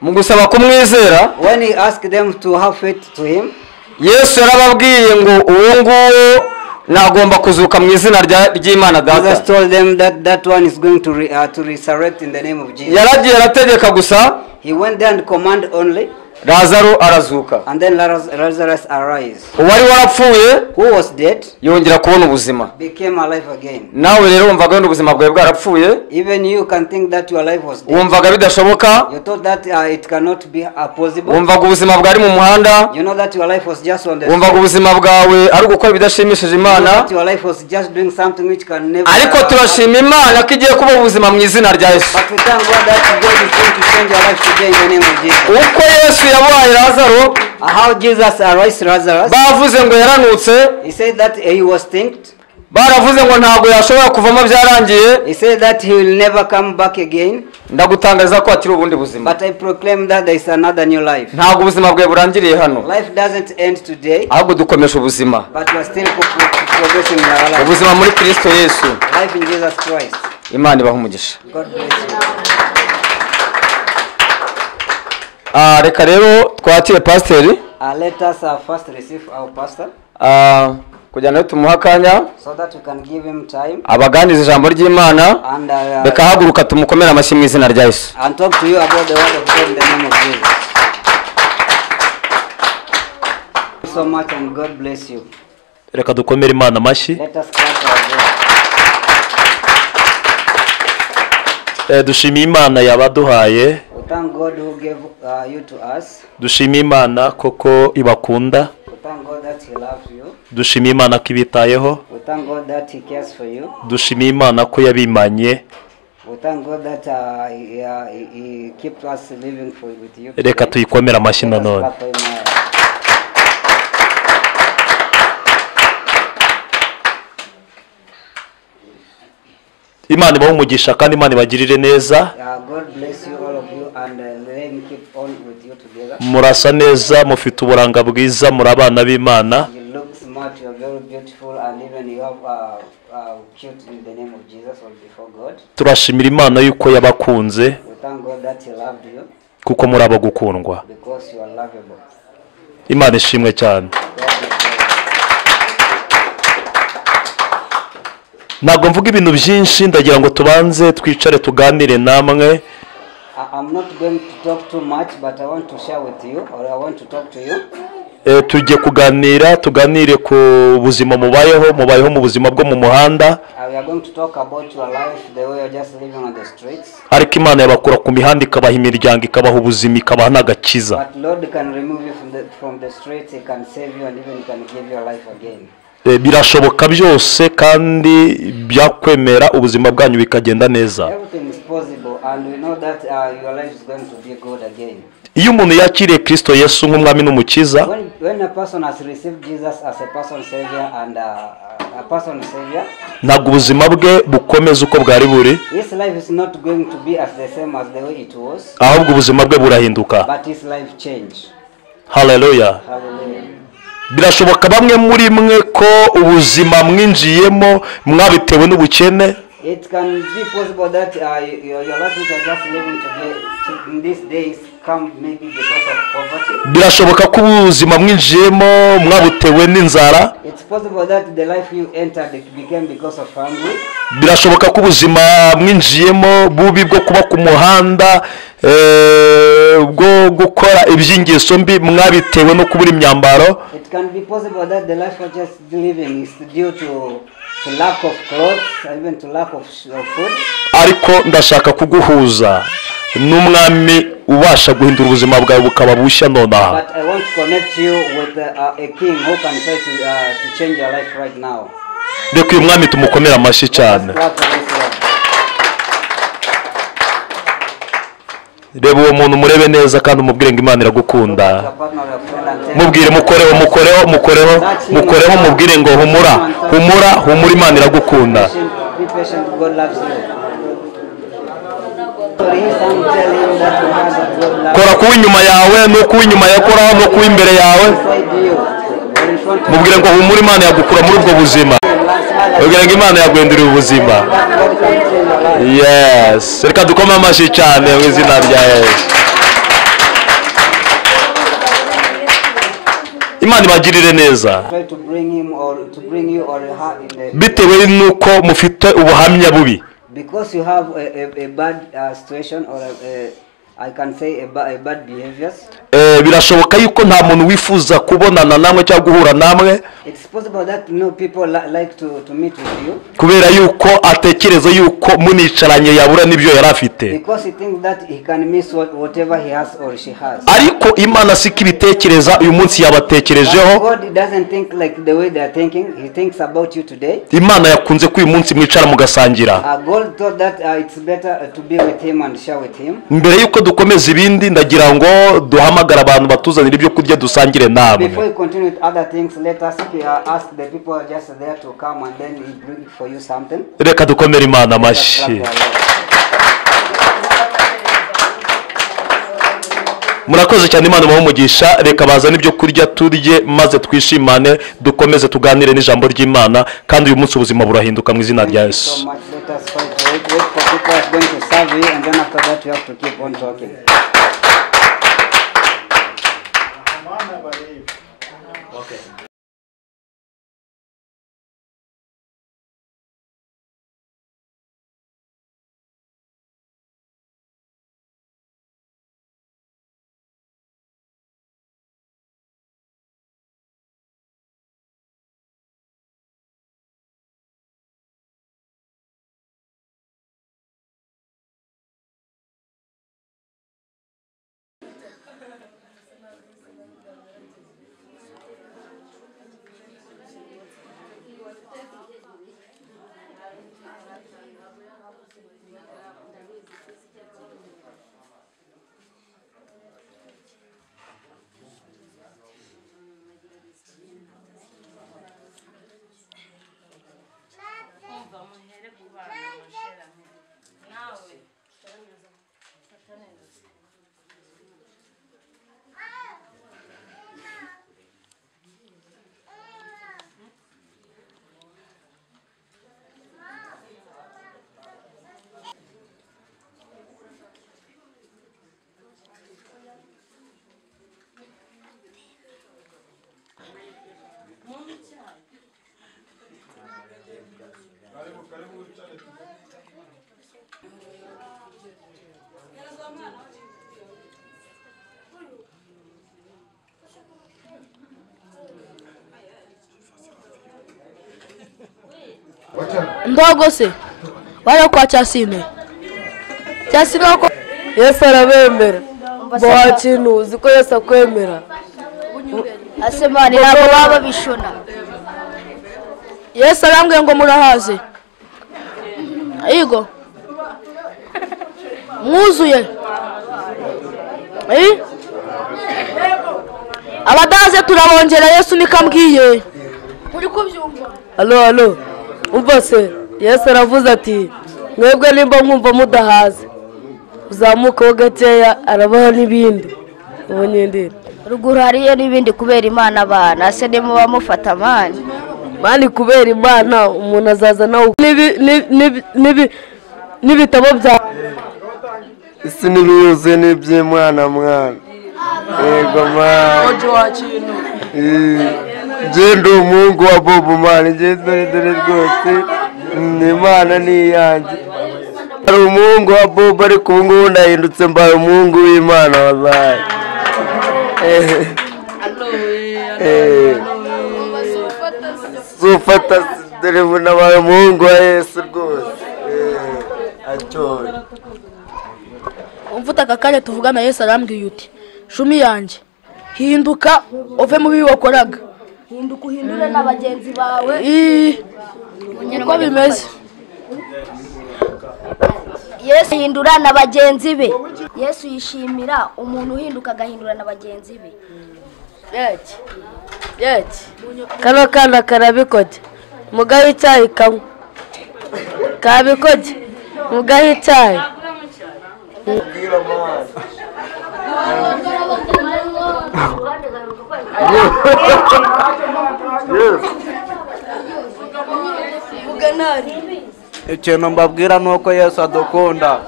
Mu gusaba kumwizera, when he asked them to have faith to him, Yesu yarababwiye ngo uwo nguwo nagomba kuzuka mu izina ry'Imana Data. Jesus told them that one is going to resurrect in the name of Jesus. Yaragiye arategeka gusa. He went there and command only. Lazaro arazuka. And then Lazarus arise. Uwari warapfuye Who was dead yongera kubona ubuzima. became alive again. Nawe rero wumvaga wenda ubuzima bwawe bwarapfuye, Even you can think that your life was dead. wumvaga bidashoboka, You thought that it cannot be possible. wumvaga ubuzima bwari mu muhanda, You know that your life was just on the wumvaga street. ubuzima bwawe ari ugukora ibidashimishije You know Imana. that your life was just doing something which can never Ariko turashima Imana ko igiye kuba ubuzima mu izina rya Yesu. But we thank God that God is going to change your life today in the name of Jesus. Uko Yesu yabaye Lazaro, How Jesus arose Lazarus, bavuze ngo yaranutse, he said that he was stinked. baravuze ngo ntabwo yashobora kuvamo byarangiye. He said that he will never come back again. Ndagutangariza ko atiri ubundi buzima. But I proclaim that there is another new life. Ntabwo ubuzima bwawe burangiriye hano, Life doesn't end today, ahubwo dukomeje ubuzima. but we are still progressing in our life. Ubuzima muri Kristo Yesu. Life in Jesus Christ. Imana ibahe umugisha. God bless you. Reka rero twakire pasiteri Let us first receive our pastor kugira ngo tumuhe akanya so that we can give him time abaganiza ijambo ry'Imana. and Reka haguruka tumukomere amashyi mu izina rya Yesu. and talk to you about the word of God in the name of Jesus. Thank you so much and God bless you. reka dukomere Imana amashyi. Let us clap our God. Dushimiye Imana yabaduhaye, We thank God who gave you to us. dushimiye Imana koko ibakunda, We thank God that He loves you. dushimiye Imana ko ibitayeho, We thank God that He cares for you. dushimiye Imana ko yabimanye. We thank God that he keeps us living with you. Reka tuyikomere amashyi Let us nanone. clap for him. Imana ibahe umugisha kandi Imana ibagirire neza. God bless you, all of you, and let Him keep on with you together. Murasa neza, mufite uburanga bwiza, muri abana b'Imana. You look smart, you are very beautiful, and even you have cute in the name of Jesus or before God. Turashimira Imana yuko yabakunze We thank God that He loved you kuko muri abo gukundwa. because you are lovable. Imana ishimwe cyane. God bless you. Ntabwo mvuga ibintu byinshi, ndagira ngo tubanze twicare tuganire namwe. I'm not going to talk too much, but I want to share with you, or I want to talk to you. Tujye tuganire ku buzima mubayeho mu buzima bwo mu muhanda. We are going to talk about your life, the way you're just living on the streets. Ariko Imana yabakura ku mihanda ikabaha imiryango, ikabaha ubuzima, ikabaha n'agakiza. But Lord can remove you from the streets, He can save you, and even can give your life again. Birashoboka byose kandi byakwemera ubuzima bwanyu bikagenda neza. Everything is possible, and we know that your life is going to be good again. Iyo umuntu yakiriye Kristo Yesu nk'umwami n'umukiza, When a person has received Jesus as a personal savior and a personal savior, ntabwo ubuzima bwe bukomeza uko bwari buri, his life is not going to be as the same as the way it was, ahubwo ubuzima bwe burahinduka. but his life changed. Haleluya. Hallelujah. Birashoboka bamwe muri mwe ko ubuzima mwinjiyemo mwabitewe n'ubukene. It can be possible that your life which are just living today in these days come maybe because of poverty. Birashoboka ko ubuzima mwinjiyemo mwabutewe n'inzara. It's possible that the life you entered it became because of hunger. Birashoboka ko ubuzima mwinjiyemo bubi bwo kuba ku muhanda, bwo gukora iby'ingeso mbi mwabitewe no kubura imyambaro. It can be possible that the life you're just living is due to lack of clothes, even to lack of food. Ariko ndashaka kuguhuza n'umwami ubasha guhindura ubuzima bwawe bukaba bushya nonaha. But I want to connect you with a king who can try to change your life right now. Reka uyu mwami tumukomere amashyi cyane. Reba uwo muntu murebe neza kandi umubwire ngo Imana iragukunda. Mubwire mukoreho mubwire ngo humura Imana iragukunda. Kora kuba inyuma yawe no kuba inyuma yakoraho no kuba imbere yawe. Mubwire ngo humura Imana yagukura muri ubwo buzima. Mubwire ngo Imana yaguhindurira ubuzima. Yes, reka dukome amashyi cyane mu izina rya Yesu. Imana ibagirire neza. Bitewe nuko mufite ubuhamya bubi. Because you have a bad situation or I can say bad behaviors. Birashoboka yuko nta muntu wifuza kubonana namwe cyangwa guhura namwe. It's possible that people like to meet with you. Kubera yuko atekereza yuko municaranye yabura nibyo yari afite. Because he thinks that he can miss whatever he has or she has. Ariko Imana sikibitekereza uyu munsi yabatekerejeho. God doesn't think like the way they are thinking. He thinks about you today. Imana yakunze ko uyu munsi mwicara mugasangira. God thought that it's better to be with him and share with him. Mbere yuko dukomeza ibindi ndagira ngo duhamagara abantu batuzanira ibyo kurya dusangire namwe. Before we continue with other things, let us ask the people just there to come and then we bring for you something. Reka dukomere Imana amashyi. Murakoze cyane, Imana ibahe umugisha. Reka bazane ibyo kurya turye maze twishimane dukomeze tuganire n'ijambo ry'Imana kandi uyu munsi ubuzima burahinduka mu izina rya Yesu. Ndogo se wala kwa cyasine ko Yesu arabemera bo kintu uziko Yesu akwemera asemani nabo baba bishona. Yesu arambwiye ngo murahaze igo mwuzuye abadaze turabongera Yesu nikambwiye muri kubyumva. Allo umva se Yesu aravuze ati mwebwe nimba nkumva mudahaze uzamuka gakeya arabaho n'ibindi ubonye ndire ruguru hariyo n'ibindi kubera Imana abana se ndimo bamufata mani kubera Imana umuntu azaza nawe n'ibitabo bya isi n'ibiyuzuye n'iby'Imana mwana yego mwana ojo wakintu Jendo umuhungu wa Babo mwana dore rwose Imana ni iyanjye. Ari umuhungu wa Babo ariko ubu ngubu ndahindutse mbaye umuhungu w'Imana wabaye. Sufata dore nabaye umuhungu wa Yesu rwose. Atore. Umvuta akakanya tuvugana Yesu arambwiye uti shumi yanjye hinduka uve mu bibi wakoraga. Hinduka uhindure n'abagenzi bawe. Niko bimeze. Yesu hindura n'abagenzi be. Yesu yishimira umuntu uhinduka agahindura n'abagenzi be. Yeti kano kana karabikoje mugahe icyayi kamwe kabikoje mugahe icyayi. Ikintu mbabwira nuko Yesu adukunda.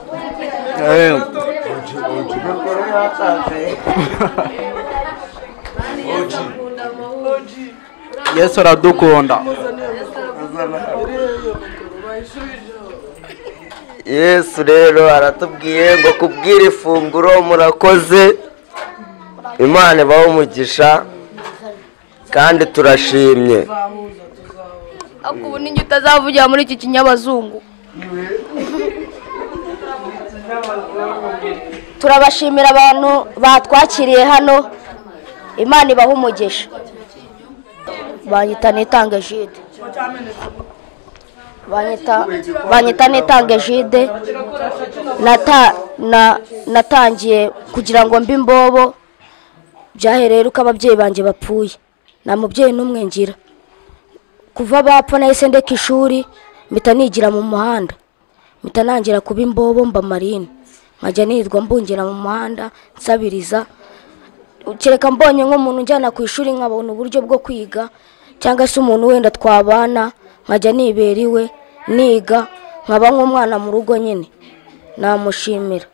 Yesu aradukunda. yesu rero aratubwiye ngo kubwira ifunguro murakoze, imana ibahe umugisha kandi turashimye. ariko ubu ninjye utazavugira muri iki kinyabazungu. turabashimira abantu batwakiriye hano, imana ibahe umugisha. banyita Nitange Jide, banyita Nitange Jide. natangiye kugira ngo mbe imbobo byahereye uko ababyeyi banjye bapfuye, nta mubyeyi n'umwe ngira. kuva bapfa nahise ndeka ishuri mpita nigira mu muhanda, mpita nangira kuba imbobo mba marine, nkajya nirwa mbungira mu muhanda nsabiriza. kereka mbonye nk'umuntu njyana ku ishuri nkabona uburyo bwo kwiga, cyangwa se umuntu wenda twabana nkajya nibera iwe niga, nkaba nk'umwana mu rugo nyine, namushimira.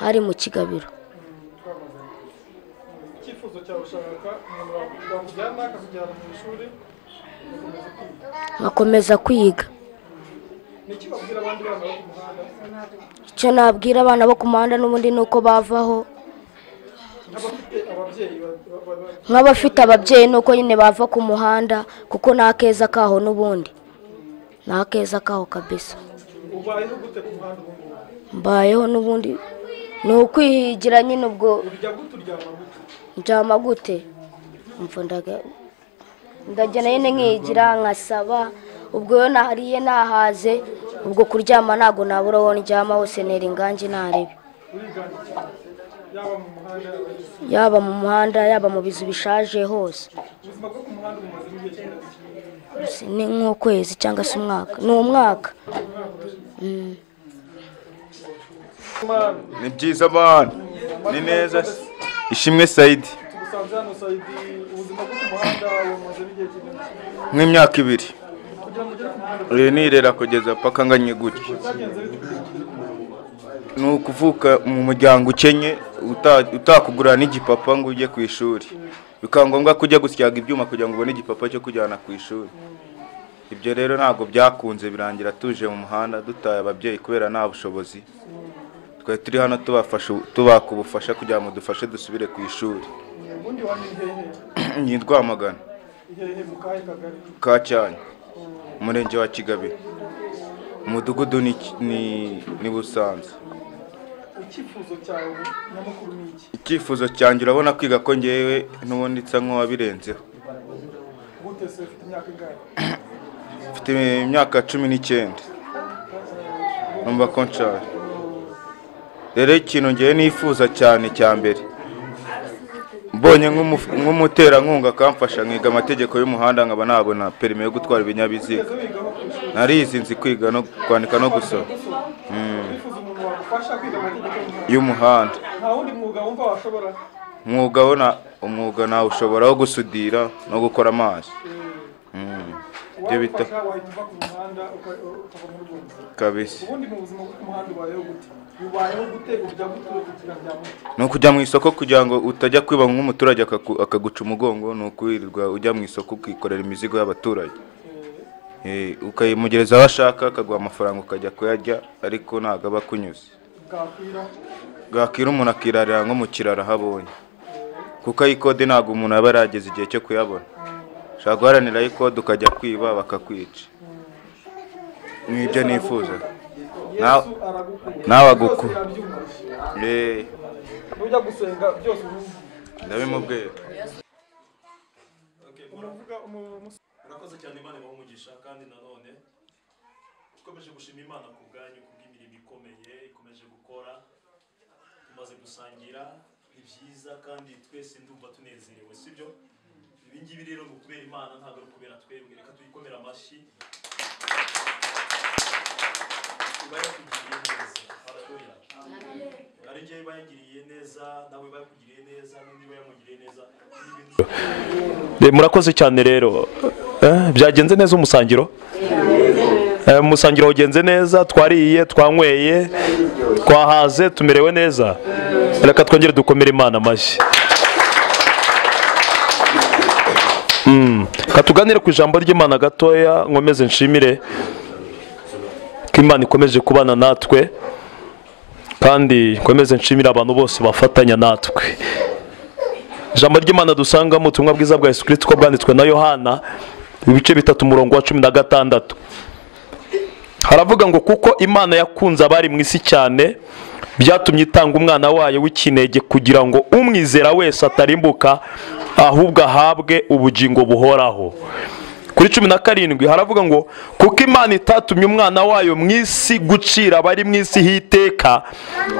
hari mu Kigabiro. nkakomeza kwiga. icyo nabwira abana bo ku muhanda n'ubundi ni uko bavaho, nk'abafite ababyeyi ni uko nyine bava ku muhanda, kuko nta keza kaho n'ubundi, nta keza kaho kabisa. mbayeho n'ubundi ni ukwihigira nyine. ubwo ndyama gute? ndagenda nyine nkigira nkasaba, ubwo iyo nahariye nahaze, ubwo kuryama ntabwo nabura aho ndyama hose, nera ingangi narebe, yaba mu muhanda yaba mu bizu bishaje hose. ni nk'ukwezi cyangwa se umwaka, ni umwaka. ni byiza man, ni neza. Ishimwe Saidi, nk'imyaka 2 nirera kugeza paka nganye gutya. ni ukuvuka mu muryango ukenye, utakugura n'igipapa ngo ujye ku ishuri, bikaba ngombwa kujya gusyaga ibyuma kugira ngo ubone igipapa cyo kujyana ku ishuri. ibyo rero ntabwo byakunze, birangira tuje mu muhanda dutaye ababyeyi kubera nta bushobozi. twari turi hano tubaka ubufasha kugira ngo dufashe dusubire ku ishuri. ni Rwamagana ka cyane, umurenge wa Kigabiro, umudugudu ni Busanza. icyifuzo cyanjye urabona kwiga ko ngewe n'ubundi nsa nk'uwabirenzeho. mfite imyaka 19, numva ko nshaje. rero ikintu ngewe nifuza cyane cya mbere, mbonye nk'umuterankunga akamfasha nkiga amategeko y'umuhanda, nkaba nabona perime yo gutwara ibinyabiziga. narizi nzi kwiga no kwandika no gusoma y'umuhanda. umwuga nawe ushobora wo gusudira no gukora amazi. ibyo bita kabisa. ni ukujya mu isoko kugira ngo utajya kwiba nk'umuturage akaguca umugongo. ni ukwirirwa ujya mu isoko ukikorera imizigo y'abaturage, ukayimugereza aho ashaka, akaguha amafaranga ukajya kuyarya, ariko ntabwo aba akunyuze. bwakira umuntu akirarira nko mu kiraro aho abonye, kuko ayikode ntabwo umuntu aba yarageze igihe cyo kuyabona. ushobora guharanira ayikode ukajya kwiba bakakwica. n'ibyo nifuza nawe agukura. nujya gusenga byose ndabimubwira. Murakoze cyane, Imana ibahe umugisha. kandi nanone dukomeje gushima Imana ku bwanyu, ku bw'imirimo ikomeye ikomeje gukora. tumaze gusangira, ni byiza kandi twese ndumva tunezerewe, sibyo? ibi ngibi rero ni ukubera Imana, ntabwo ari ukubera twebwe. reka tuyikomere amashyi. bayakugiriye neza. Haleluya. ari njyewe bayagiriye neza, nawe bayakugiriye neza, n'undi bayamugiriye neza. Murakoze cyane rero. Byagenze neza umusangiro? Umusangiro wagenze neza, twariye, twanyweye, twahaze, tumerewe neza. Reka twongere dukomere Imana amashyi. Katuganire ku ijambo ry'Imana gatoya, nkomeze nshimire. ko Imana ikomeje kubana natwe kandi ikomeze nshimira abantu bose bafatanya natwe. Ijambo ry'Imana dusanga mu butumwa bwiza bwa Yesu Kristo ko bwanditswe na Yohana ibice 3 umurongo wa 16 haravuga ngo kuko Imana yakunze abari mu isi cyane byatumye itanga umwana wayo w'ikinege kugira ngo umwizera wese atarimbuka ahubwo ahabwe ubugingo buhoraho. Kuri 17 haravuga ngo kuko Imana itatumye umwana wayo mu isi gucira abari mu isi hiteka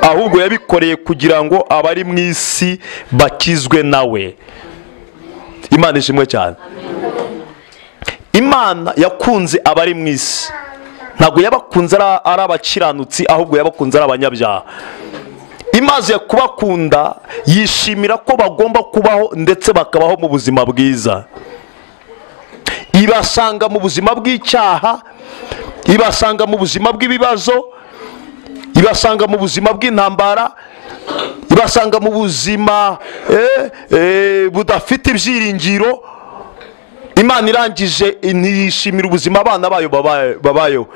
ahubwo yabikoreye kugira ngo abari mu isi bakizwe nawe. Imana ishimwe cyane. Imana yakunze abari mu isi, ntabwo yabakunze ari abakiranutsi ahubwo yabakunze ari abanyabyaha. Imaze kubakunda yishimira ko bagomba kubaho ndetse bakabaho mu buzima bwiza. Ibasanga mu buzima bw'icyaha, ibasanga mu buzima bw'ibibazo, ibasanga mu buzima bw'intambara, ibasanga mu buzima budafite ibyiringiro. Imana irangije ntiyishimira ubuzima abana bayo babayo,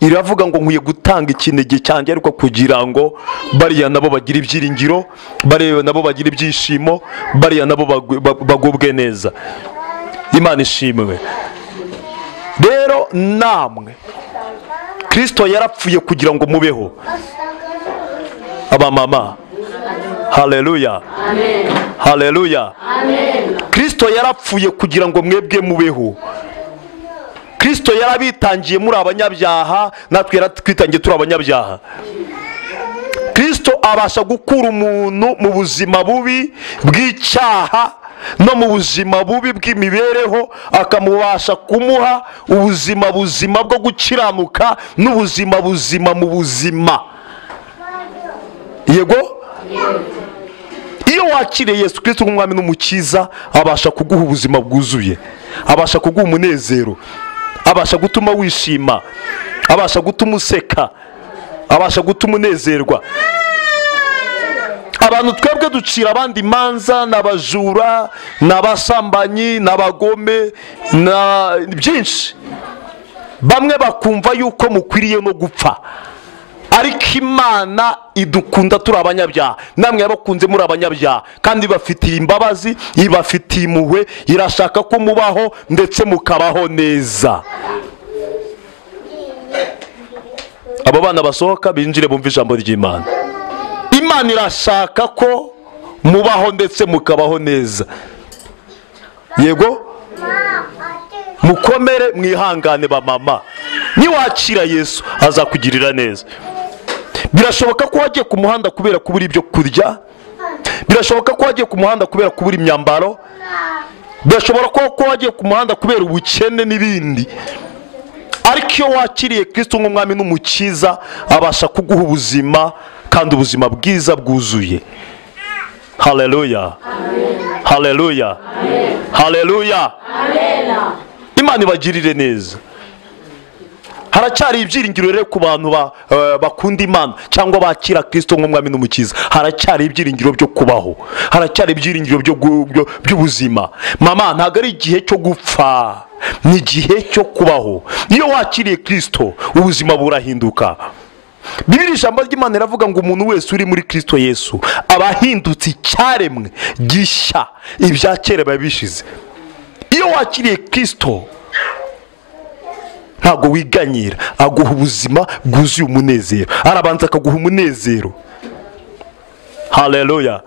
iravuga ngo nkwiye gutanga ikinege cyanjye ariko kugira ngo bariya nabo bagire ibyiringiro, bariya nabo bagire ibyishimo, bariya nabo bagubwe neza. Imana ishimwe. Rero namwe Kristo yarapfuye kugira ngo mubeho. Abamama, haleluya, haleluya. Kristo yarapfuye kugira ngo mwebwe mubeho. Kristo yarabitangiye muri abanyabyaha, natwe yaratwitangiye turi abanyabyaha. Kristo abasha gukura umuntu mu buzima bubi bw'icyaha no mu buzima bubi bw'imibereho, akamubasha kumuha ubuzima buzima bwo gukiranuka n'ubuzima buzima mu buzima. Yego? Iyo wakiriye Yesu Kristo nk'umwami n'umukiza, abasha kuguha ubuzima bwuzuye, abasha kuguha umunezero, abasha gutuma wishima, abasha gutuma useka, abasha gutuma unezerwa. Abantu twebwe ducira abandi imanza, n'abajura, n'abasambanyi, n'abagome, na byinshi. Bamwe bakumva yuko mukwiriye no gupfa, ariko Imana idukunda turi abanyabyaha. Namwe yabakunze muri abanyabyaha kandi bafitiye imbabazi, ibafitiye impuhwe, irashaka ko mubaho ndetse mukabaho neza. Abo bana basohoka binjire bumva ijambo ry'Imana. Imana irashaka ko mubaho ndetse mukabaho neza. Yego? Mukomere mwihangane ba mama. Niwakira Yesu azakugirira neza. Birashoboka ko wagiye ku muhanda kubera kubura ibyo kurya, birashoboka ko wagiye ku muhanda kubera kubura imyambaro, birashoboka ko wagiye ku muhanda kubera ubukene n'ibindi. Ariko iyo wakiriye Kristo nk'umwami n'umukiza, abasha kuguha ubuzima kandi ubuzima bwiza bwuzuye. Haleluya, haleluya, haleluya. Imana ibagirire neza. Haracyari ibyiringiro rero ku bantu bakunda Imana cyangwa bakira Kristo nk'umwami n'umukiza. Haracyari ibyiringiro byo kubaho, haracyari ibyiringiro by'ubuzima. Mama, ntago ari igihe cyo gupfa, ni igihe cyo kubaho. Iyo wakiriye Kristo ubuzima burahinduka. Bibiliya ijambo ry'Imana iravuga ngo umuntu wese uri muri Kristo Yesu abahindutse icyaremwe gishya, ibya kera babishize. Iyo wakiriye Kristo ntago wiganyira, aguha ubuzima bwuzuye umunezero. Arabanza akaguha umunezero. Haleluya.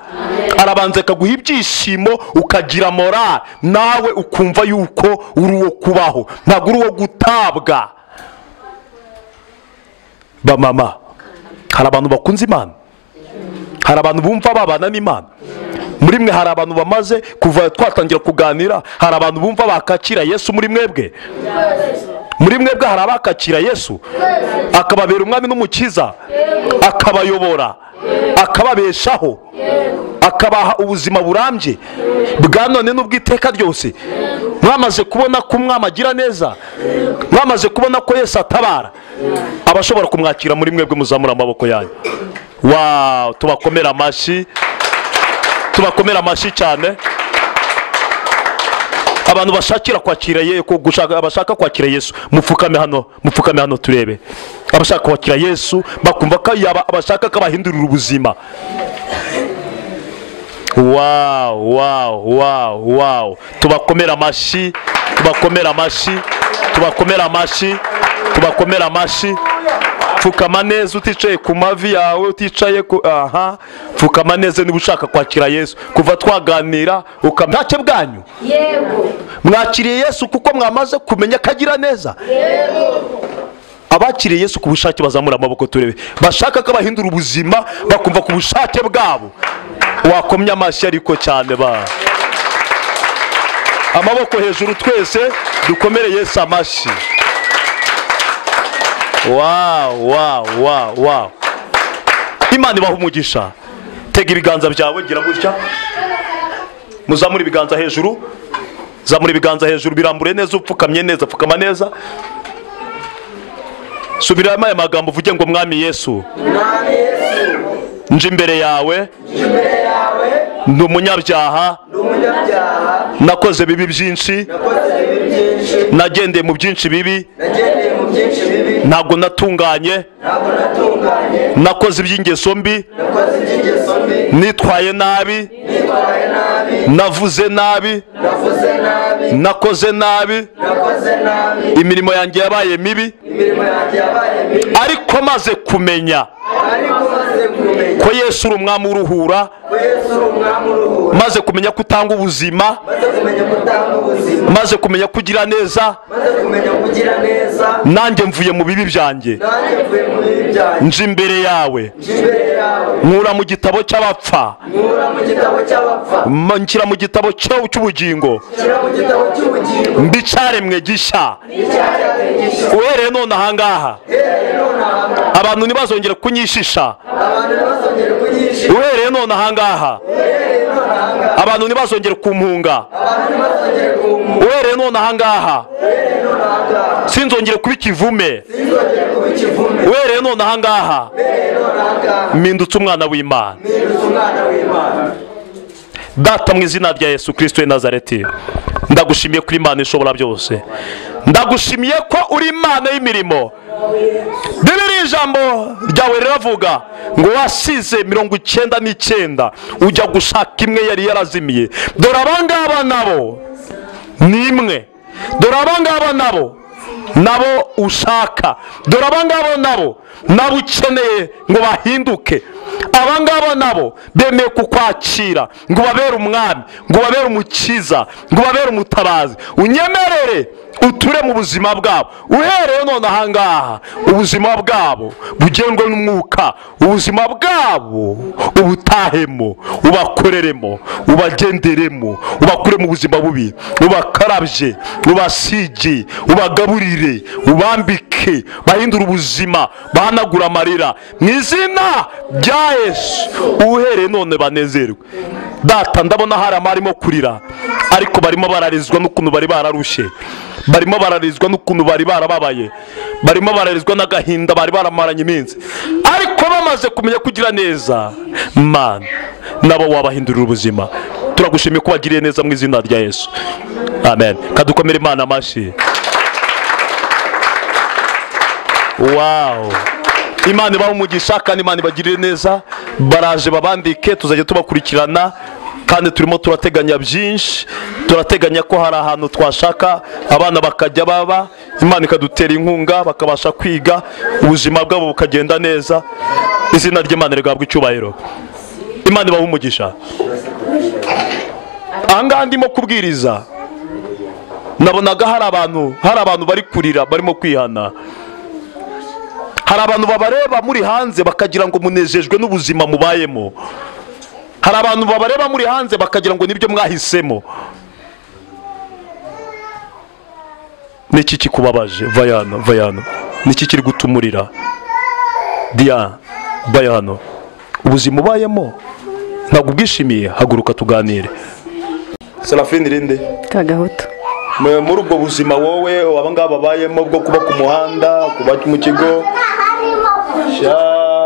Arabanza akaguha ibyishimo, ukagira morale, nawe ukumva yuko uri uwo kubaho, ntago uri uwo gutabwa. Ba mama, hari abantu bakunze Imana, hari abantu bumva babana n'Imana. Muri mwe hari abantu bamaze kuva twatangira kuganira, hari abantu bumva bakakira Yesu muri mwebwe. Muri mwebwe hari abakakira Yesu akababera umwami n'umukiza, akabayobora, akababeshaho, akabaha ubuzima burambye bwa none n'ubw'iteka ryose. Mwamaze kubona ko umwami agira neza, mwamaze kubona ko Yesu atabara. Abashobora kumwakira muri mwebwe muzamura amaboko yanyu. Wow, tubakomera amashyi, tubakomera amashyi cyane. Abantu bashakira kwakira Yesu, bashaka kwakira Yesu, mupfukame hano turebe. abashaka kwakira Yesu bakumva ko abashaka ko abahindurira ubuzima. Wow. Tubakomera amashyi, tubakomera amashyi, tubakomera amashyi, tubakomera amashyi. Pfukama neza uticaye ku mavi yawe, uticaye ku pfukama neza niba ushaka kwakira Yesu. Kuva twaganira ukamwake bwanyu. Yego. Mwakiriye Yesu kuko mwamaze kumenya kagira neza. Yego. Abakiriye Yesu ku bushake bazamura amaboko turebe. Bashaka ko abahindura ubuzima bakumva ku bushake bwabo. Wakomya amashyi ariko cyane ba. Amaboko hejuru twese dukomere Yesu amashyi. Wow. Imana ibahe umugisha. Tega ibiganza byawe gira gutya. Muzamura ibiganza hejuru. Zamura ibiganza hejuru birambure neza upfukamye neza, pfukama neza. Subiramo aya magambo uvuge ngo mwami Yesu. Nje imbere yawe. Ndi umunyabyaha. Nakoze bibi byinshi. Nagendeye mu byinshi bibi. Ntabwo natunganye. Nakoze iby'ingeso mbi. Nitwaye nabi. Navuze nabi. Nakoze nabi. Imirimo yanjye yabaye mibi. Ariko maze kumenya ko Yesu uri umwami uruhura, maze kumenya ko utanga ubuzima, maze kumenya kugira neza, nanjye mvuye mu bibi byanjye, nje imbere yawe, nkura mu gitabo cy'abapfa, nshyira mu gitabo cy'ubugingo, mbicaremwe gishya. Uhereye none ahangaha abantu ntibazongere kunyishisha. Uhereye none ahangaha abantu ntibazongere kumpunga. Uhereye none ahangaha sinzongere kuba ikivume. Uhereye none ahangaha mpindutse umwana w'Imana. Data mu izina rya Yesu Kristo w'i Nazareti, ndagushimiye kuri Imana ishobora byose. Ndagushimiye ko uri Imana y'imirimo. Bibiri ijambo ryawe riravuga ngo wasize 99 ujya gushaka imwe yari yarazimiye. Dore abangaba nabo ni imwe. Dore abangaba nabo ushaka. Dore abangaba nabo ukeneye ngo bahinduke. Abangaba nabo bemeye kukwakira ngo babere umwami, ngo babere umukiza, ngo babere umutabazi. Unyemerere uture mu buzima bwabo. Uhereye none ahangaha ubuzima bwabo bugendwe n'umwuka. Ubuzima bwabo ubutahemo, ubakoreremo, ubagenderemo, ubakure mu buzima bubi, ubakarabye, ubasige, ubagaburire, ubambike, bahindura ubuzima, bahanagura amarira mu izina rya Yesu. Uhereye none banezerwe. Data, ndabona hari amarimo kurira, ariko barimo bararizwa n'ukuntu bari bararushe, barimo bararizwa n'ukuntu bari barababaye, barimo bararizwa n'agahinda bari baramaranye iminsi, ariko bamaze kumenya kugira neza. Mana, nabo wabahindurira ubuzima. Turagushimiye ko wagiriye neza mu izina rya Yesu. Amen. Kadukomere Imana amashyi. Wow. Imana ibahe umugisha kandi Imana ibagirire neza. Baraje babandike, tuzajya tubakurikirana kandi turimo turateganya byinshi. Turateganya ko hari ahantu twashaka abana bakajya baba, Imana ikadutera inkunga bakabasha kwiga, ubuzima bwabo bukagenda neza. Izina ry'Imana rigabwa icyubahiro. Imana ibahe umugisha. Ahangaha ndimo kubwiriza nabonaga hari abantu bari kurira, barimo kwihana. Hari abantu babareba muri hanze bakagira ngo munejejwe n'ubuzima mubayemo. Hari abantu babareba muri hanze bakagira ngo nibyo mwahisemo. Niki kikubabaje? Vayano. Niki kiri gutumurira? Dia, vayano. Ubuzima ubayemo ntabwo ubwishimiye, haguruka tuganire. Serafine Rinde Kagahutu. Muri ubwo buzima wowe abangaba babayemo bwo kuba ku muhanda, kuba mu kigo,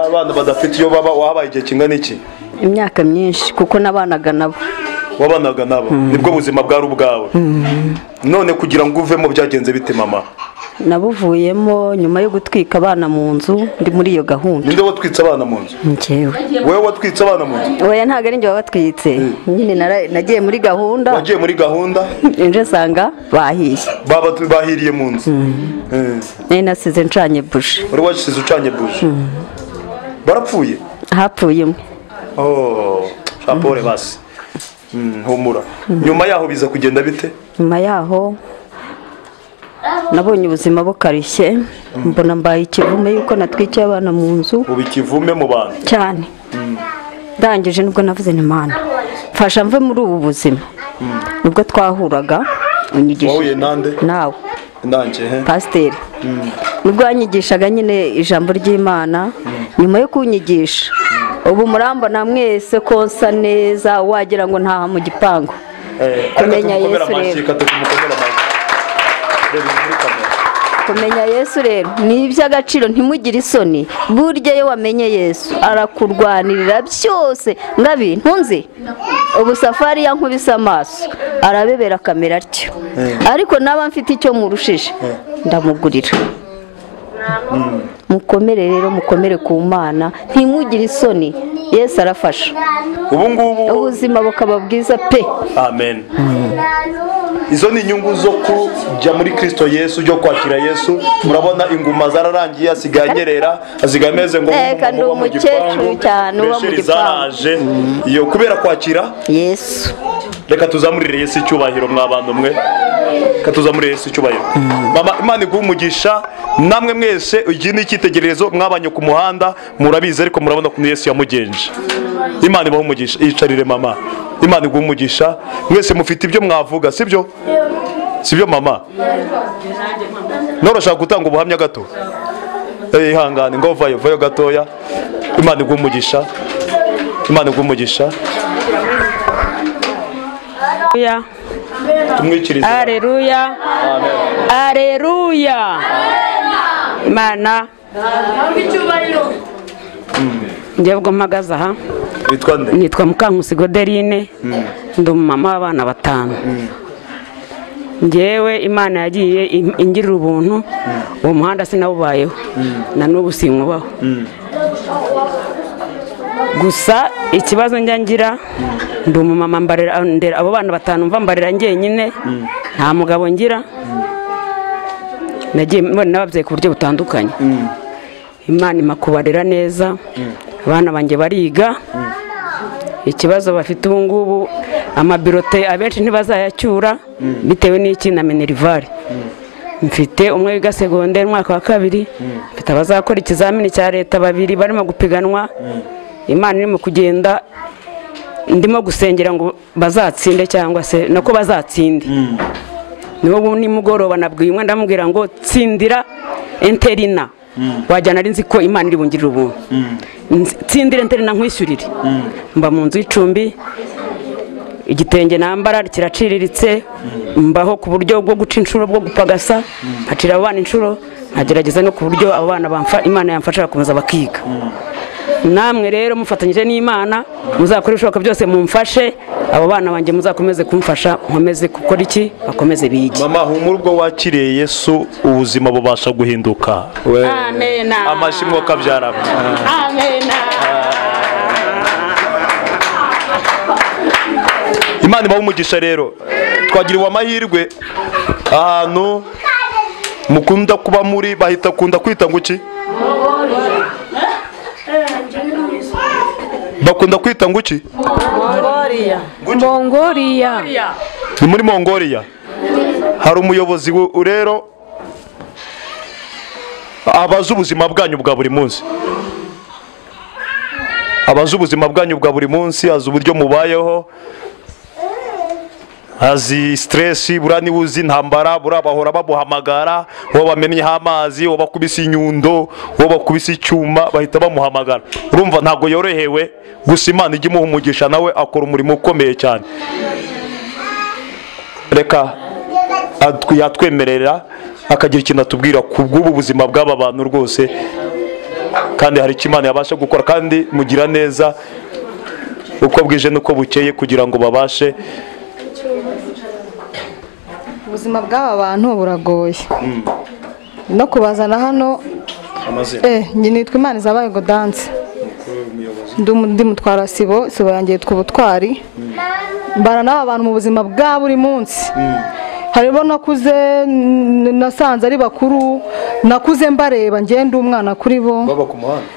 abana badafite iyo baba, wahabaye igihe kingana iki? Imyaka myinshi kuko nabanaga nabo. Nibwo buzima bwari ubwawe. None kugira ngo uvemo byagenze bite mama? nabuvuyemo nyuma yo gutwika abana mu nzu ndi muri iyo gahunda. ninde watwitse abana mu nzu? Njyewe. Wowe watwitse abana mu nzu? Oya ntabwo ari njye wabatwitse, nyine nagiye muri gahunda. Wagiye muri gahunda nje sanga bahiye. Bahiriye mu nzu. Nari nasize ncanye buji. Wari wasize ucanye buji? Barapfuye? Hapfuye umwe. Shapore basi. Humura. Nyuma yaho biza kugenda bite? Nyuma yaho nabonye ubuzima bukarishye, mbona mbaye ikivume yuko natwikiye abana mu nzu. Ubu ikivume mu bantu cyane. Ndangije nubwo navuze ni Mana, mfasha mve muri ubu buzima. Nubwo twahuraga unyigisha. Wowe nande? Nawe. Ndanje Pasiteri. Nubwo yanyigishaga nyine ijambo ry'Imana, nyuma yo kunyigisha ubu murambona mwese konsa neza wagira ngo ntaha mu gipangu. Kumenya Yesu rero. Kumenya Yesu rero ni iby'agaciro, ntimugire isoni. Burya iyo wamenye Yesu arakurwanirira byose ngabi ntunzi. Ubu safari yankubise amaso arabebera kamera atyo, ariko naba mfite icyo murushije ndamugurira. Mukomere rero, mukomere ku Mana, ntimugire isoni. Yesu arafasha. Ubu ngubu ubuzima bukaba bwiza pe. Amen. Izo ni inyungu zo kujya muri Kristo Yesu, byo kwakira Yesu. Murabona inguma zararangiye, asigaye anyerera, asigaye ameze ngo kandi umukecuru cyane uba mu gipangu. Iyo kubera kwakira Yesu. Reka tuzamurire Yesu icyubahiro mw'abantu mwe. Reka tuzamurire Yesu icyubahiro. Mama Imana iguha umugisha, namwe mwese iki ni icyitegererezo mwabanye ku muhanda, murabizi ariko murabona ko Yesu yamugenje. Imana ibaha umugisha, yicarire mama. Imana iguha umugisha, mwese mufite ibyo mwavuga, sibyo? Sibyo mama? Norashaka gutanga ubuhamya gato. Ihangane ngo vayo gatoya. Imana iguha umugisha. Imana iguha umugisha. Tumwikirize. Haleluya. Amen. Haleluya. Imana. Njye ubwo mpagaze aha. Witwa nde? Nitwa Mukankusi Godeline. Ndi umumama w'abana 5. Njyewe Imana yagiye ingirira ubuntu, uwo muhanda sinawubayeho. Na n'ubu sinkubaho. Gusa ikibazo njyangira ndi umumama mbarera ndera abo bana 5 mva mbarera njyenyine, nta mugabo ngira. Nagiye mbona nababyeyi ku buryo butandukanye. Imana imakubarera neza, abana banjye bariga. Ikibazo bafite ubu ngubu amabirote abenshi ntibazayacyura bitewe n'iki na minerivare. Mfite umwe wiga secondaire mwaka wa 2, mfite abazakora ikizamini cya leta 2 barimo gupiganwa. Imana irimo kugenda, ndimo gusengera ngo bazatsinde cyangwa se nako bazatsinde. Niwo nimugoroba nabwiye umwe ndamubwira ngo tsindira interina. Wajyana ari nzi ko Imana iri bungirira ubuntu. Tsindira interina nkwishyurire. Mba mu nzu y'icumbi, igitenge nambara kiraciriritse, mbaho ku buryo bwo guca inshuro bwo gupagasa, hacira abana inshuro, nkagerageza no ku buryo abo bana Imana yamfasha bakomeza bakiga. Namwe rero mufatanyije n'Imana muzakora ibishoboka byose mumfashe, abo bana banjye muzakomeze kumfasha, nkomeze gukora iki, bakomeze bige. Mama humura ubwo wakiriye Yesu ubuzima bubasha guhinduka. Amen. Amashimwe kabyara. Amen. Imana ibaha umugisha rero. Twagiriwe amahirwe ahantu mukunda kuba muri bahita kunda kwita nguki? Bakunda kwita nguki? Mongolia. Ni muri Mongolia. Hari umuyobozi rero abaza ubuzima bwanyu bwa buri munsi. Abaza ubuzima bwanyu bwa buri munsi, azi uburyo mubayeho. Azi stress, burani uzi ntambara, burabahora babuhamagara, wo bamenye amazi, wo bakubise inyundo, wo bakubise icyuma bahita bamuhamagara. Urumva ntago yorohewe, gusa Imana ijye imuha umugisha nawe akora umurimo ukomeye cyane. Reka yatwemerera akagira ikintu atubwira ku bw'ubu buzima bw'aba bantu rwose, kandi hari icyo Imana yabasha gukora, kandi mugira neza uko bwije nuko bukeye kugira ngo babashe. Ubuzima bw'aba bantu buragoye. no kubazana hano. Njye nitwa Imana izabaye Godanse, ndi mutwara sibo yanjye yitwa Ubutwari. Mbana n'aba bantu mu buzima bwa buri munsi. Harimo nakuze nasanze ari bakuru, nakuze mbareba ngende umwana kuri bo baba ku muhanda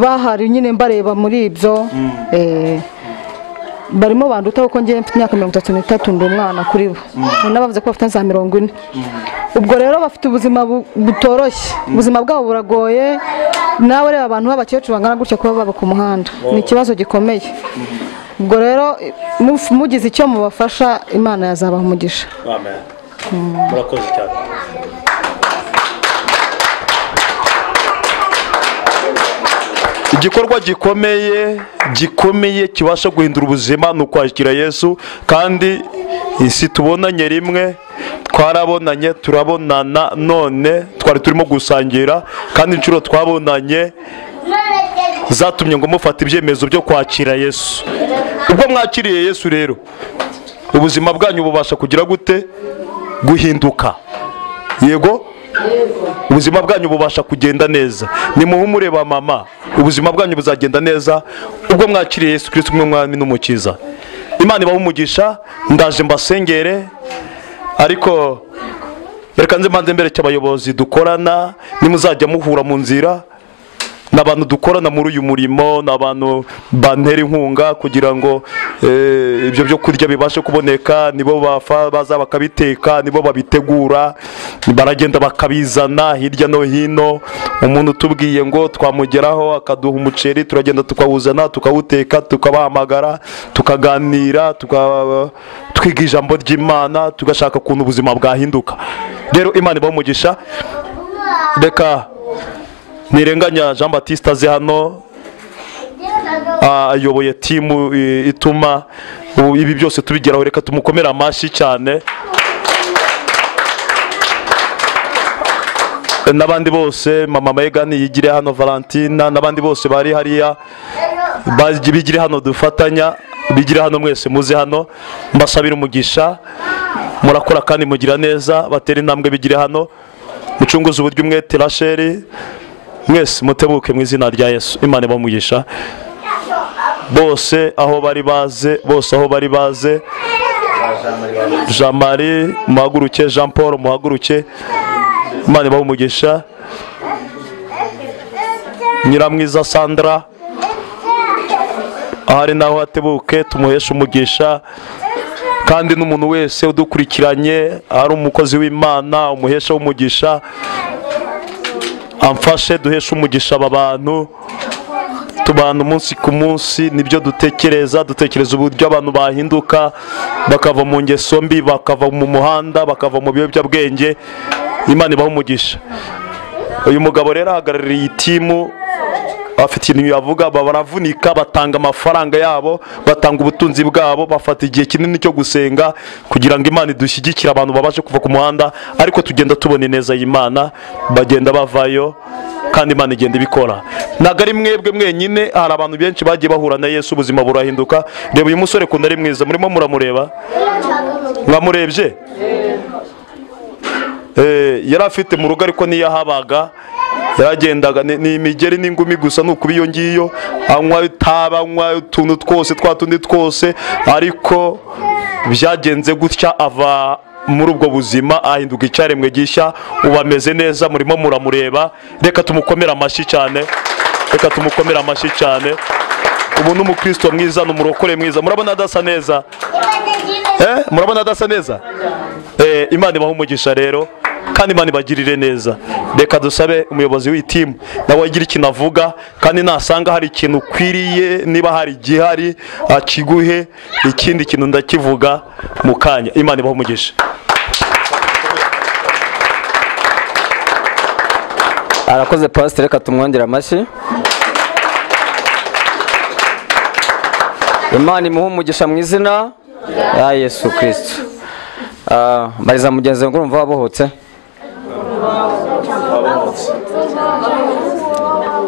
bahari nyine mbareba muri ibyo. Barimo banduta kuko ngiye mfite imyaka 33 ndi umwana kuri bo, n'abavuze ko bafite za 40. Ubwo rero bafite ubuzima butoroshye, ubuzima bwabo buragoye. Nawe reba abantu b'abakecuru bangana gutya kuba baba ku muhanda ni ikibazo gikomeye. Ubwo rero mugize icyo mubafasha, Imana yazabaha umugisha. Amen. Murakoze cyane. Igikorwa gikomeye kibasha guhindura ubuzima ni ukwakira Yesu, kandi isi tubonanye rimwe, twarabonanye turabonana, none twari turimo gusangira, kandi inshuro twabonanye zatumye ngo mufata ibyemezo byo kwakira Yesu. Ubwo mwakiriye Yesu rero ubuzima bwanyu bubasha kugira gute? Guhinduka. Yego, ubuzima bwanyu bubasha kugenda neza. Nimuhumure ba mama, ubuzima bwanyu buzagenda neza ubwo mwakiriye Yesu Kristo umwami n'umukiza. Imana ibahe umugisha. Ndaje mbasengere, ariko reka nze mbanze mbere cy'abayobozi dukorana, nimuzajya muhura mu nzira n'abantu dukorana muri uyu murimo, n'abantu bantera inkunga kugira ngo ibyo byo kurya bibashe kuboneka. Nibo baza bakabiteka, nibo babitegura, baragenda bakabizana hirya no hino. Umuntu tubwiye ngo twamugeraho akaduha umuceri, turagenda tukawuzana, tukawuteka, tukabahamagara, tukaganira, twiga ijambo ry'Imana, tugashaka ukuntu ubuzima bwahinduka. Rero Imana ibahe umugisha. Reka nirenganya Jean Baptiste aze hano, ayoboye timu ituma ibi byose tubigeraho. Reka tumukomera amashyi cyane. N'abandi bose, mama Megan yigire hano, Valentina n'abandi bose bari hariya bigire hano, dufatanya bigire hano, mwese muze hano. Mbasabira umugisha, murakora kandi mugira neza. Batera intambwe bigire hano, mucunguze uburyo umwete. Rachel, mwese mutebuke mu izina rya Yesu. Imana ibahe umugisha. Bose aho bari baze, Jean Marie muhaguruke, Jean Paul muhaguruke. Imana ibahe umugisha. Nyiramwiza Sandra ahari naho hatebuke, tumuheshe umugisha. Kandi n'umuntu wese udukurikiranye ari umukozi w'Imana, umuhesha w'umugisha, amfashe duheshe umugisha aba bantu. Tubana umunsi ku munsi, nibyo dutekereza uburyo abantu bahinduka, bakava mu ngeso mbi, bakava mu muhanda, bakava mu biyobyabwenge. Imana ibahe umugisha. Uyu mugabo rero ahagarariye iyi timu, afite ibintu yavuga, baravunika, batanga amafaranga yabo, batanga ubutunzi bwabo, bafata igihe kinini cyo gusenga kugira ngo Imana idushyigikire, abantu babashe kuva ku muhanda. Ariko tugenda tubona neza y'Imana, bagenda bavayo, kandi Imana igenda ibikora. Ntabwo ari mwebwe mwenyine, hari abantu benshi bagiye bahura na Yesu, ubuzima burahinduka. Reba uyu musore kundi ari mwiza, murimo muramureba? Mwamurebye? Yari afite mu rugo, ariko niyo habaga yaragendaga ni imigeri n'ingumi gusa, nuko iyo ngiyo anywa itaba, anywa utuntu twose twatundi twose. Ariko byagenze gutya, ava muri ubwo buzima ahinduka icyaremwe gishya, ubu ameze neza. Murimo muramureba, reka tumukomere amashyi cyane, reka tumukomere amashyi cyane. Ubu ni umukristo mwiza, ni umurokore mwiza. Murabona adasa neza? Murabona adasa neza? Imana ibahe umugisha rero, kandi Imana ibagirire neza. Reka dusabe umuyobozi w'itimu nawe agira ikintu avuga, kandi nasanga hari ikintu ukwiriye, niba hari igihari akiguhe, ikindi kintu ndakivuga mu kanya. Imana ibahe umugisha. Arakoze Pastor, reka tumwongere amashyi. Imana imuhe umugisha mu izina ya Yesu Kristo. Bariza mugenzi ngo urumva wabohotse?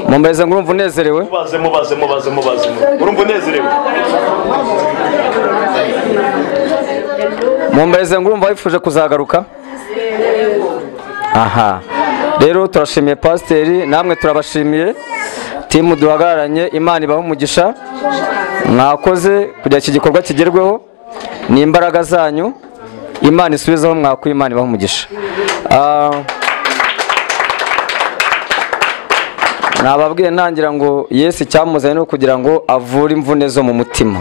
Mumbeze ngo urumva unezerewe? Mubaze. Urumva unezerewe? Mumbeze ngo urumva wifuje kuzagaruka? Aha. rero turashimiye pasiteri, namwe turabashimiye timu duhagararanye. Imana ibahe umugisha, mwakoze kugira iki gikorwa kigerweho, ni imbaraga zanyu. Imana isubizeho mwakuye, Imana ibahe umugisha. Nababwiye ntangira ngo Yesu icyamuzanye no kugira ngo avure imvune zo mu mutima,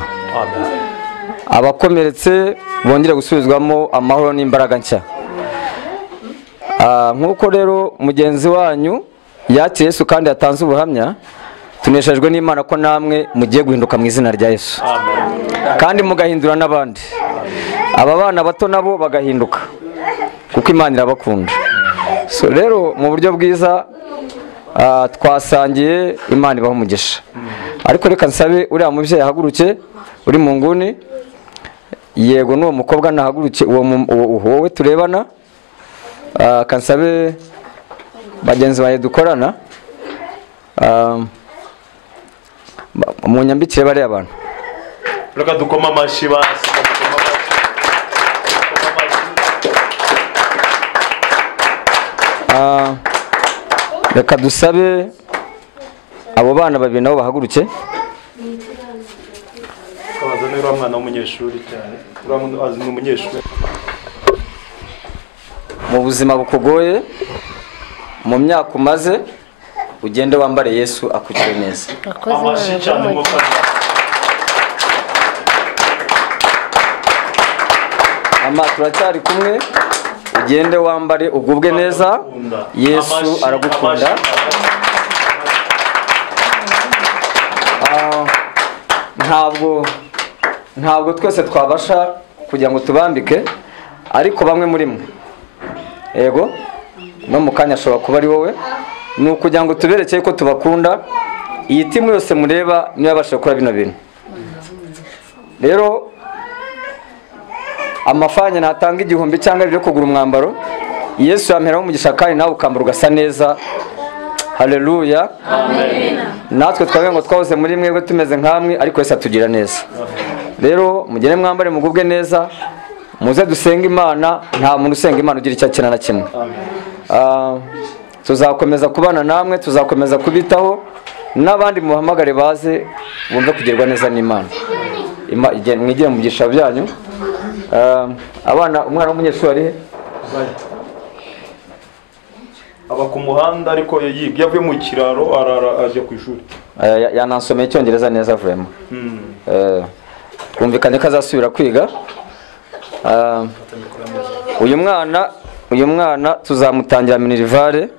abakomeretse bongere gusubizwamo amahoro n'imbaraga nshya. Nk'uko rero mugenzi wanyu yakiriye Yesu kandi yatanze ubuhamya, tuneshejwe n'Imana ko namwe mugiye guhinduka mu izina rya Yesu, kandi mugahindura n'abandi. Aba bana bato nabo bagahinduka kuko Imana irabakunda. So rero mu buryo bwiza twasangiye, Imana ibahe umugisha. Ariko reka nsabe uriya mubyeyi ahaguruke uri mu nguni. Yego n'uwo mukobwa nahaguruke, wowe turebana. Kansabe bagenzi bawe dukorana munyambikire bariya abantu. Reka dukoma amashyi basi. Reka dusabe abo bana babiri nabo bahaguruke. Kabazane uriya mwana w'umunyeshuri cyane, uriya ni umunyeshuri. Mu buzima bukugoye, mu myaka umaze, ugende wambare Yesu akugire neza. Amashyi cyane mufasha. Turacyari kumwe, ugende wambare ugubwe neza, Yesu aragukunda. Ntabwo twese twabasha kugira ngo tubambike, ariko bamwe muri mwe, yego no mu kanya ashobora kuba ari wowe, ni ukugira ngo tuberekeye ko tubakunda. Iyi timu yose mureba niyo yabasha gukora bino bintu. Rero amafaranga natanga 1000 cyangwa byo kugura umwambaro, Yesu yamperaho umugisha kandi nawe ukambara ugasa neza. Haleluya, amen. Natwe twavuga ngo twahoze muri mwebwe tumeze nkamwe, ariko Yesu atugira neza. Rero mugene mwambare mugubwe neza, muze dusenga Imana. Nta muntu usenga Imana ugira icyo akina na kimwe. Tuzakomeza kubana namwe, tuzakomeza kubitaho, n'abandi muhamagare baze bumve kugerwa neza n'Imana. Mwigire mu byisha byanyu. Abana, umwana w'umunyeshuri ari he? Aba ku muhanda ariko yiga, yavuye mu kiraro arara ajya ku ishuri. Yanansomeye Icyongereza neza vraiment. Twumvikanye ko azasubira kwiga. Uyu mwana tuzamutangira minerivare,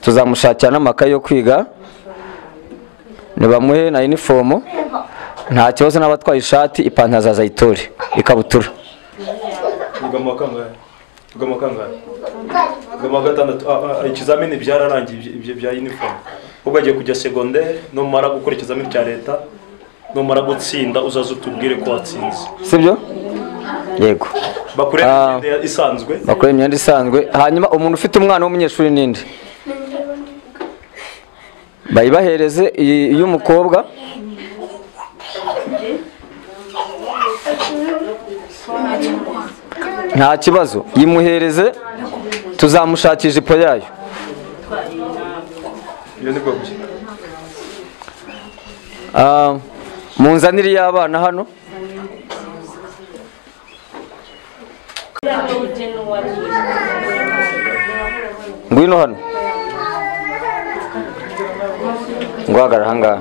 tuzamushakira n'amakaye yo kwiga, nibamuhe na uniform. Nta kibazo n'abatwaye ishati, ipantaro zazayitori, ikabutura. Ugama gatandatu. Ikizamini byararangiye ibyo bya uniform. Ubwo agiye kujya secondaire, numara gukora ikizamini cya leta, numara gutsinda uzaza utubwire ko watsinze. Sibyo? Yego. Bakureba imyenda isanzwe. Bakureba imyenda isanzwe. Hanyuma umuntu ufite umwana w'umunyeshuri ninde? Bayibahereze iy'umukobwa. Nta kibazo, yimuhereze, tuzamushakisha ipo yayo. Munzanire y'abana hano. Ngwino hano. Ngwagara hanga.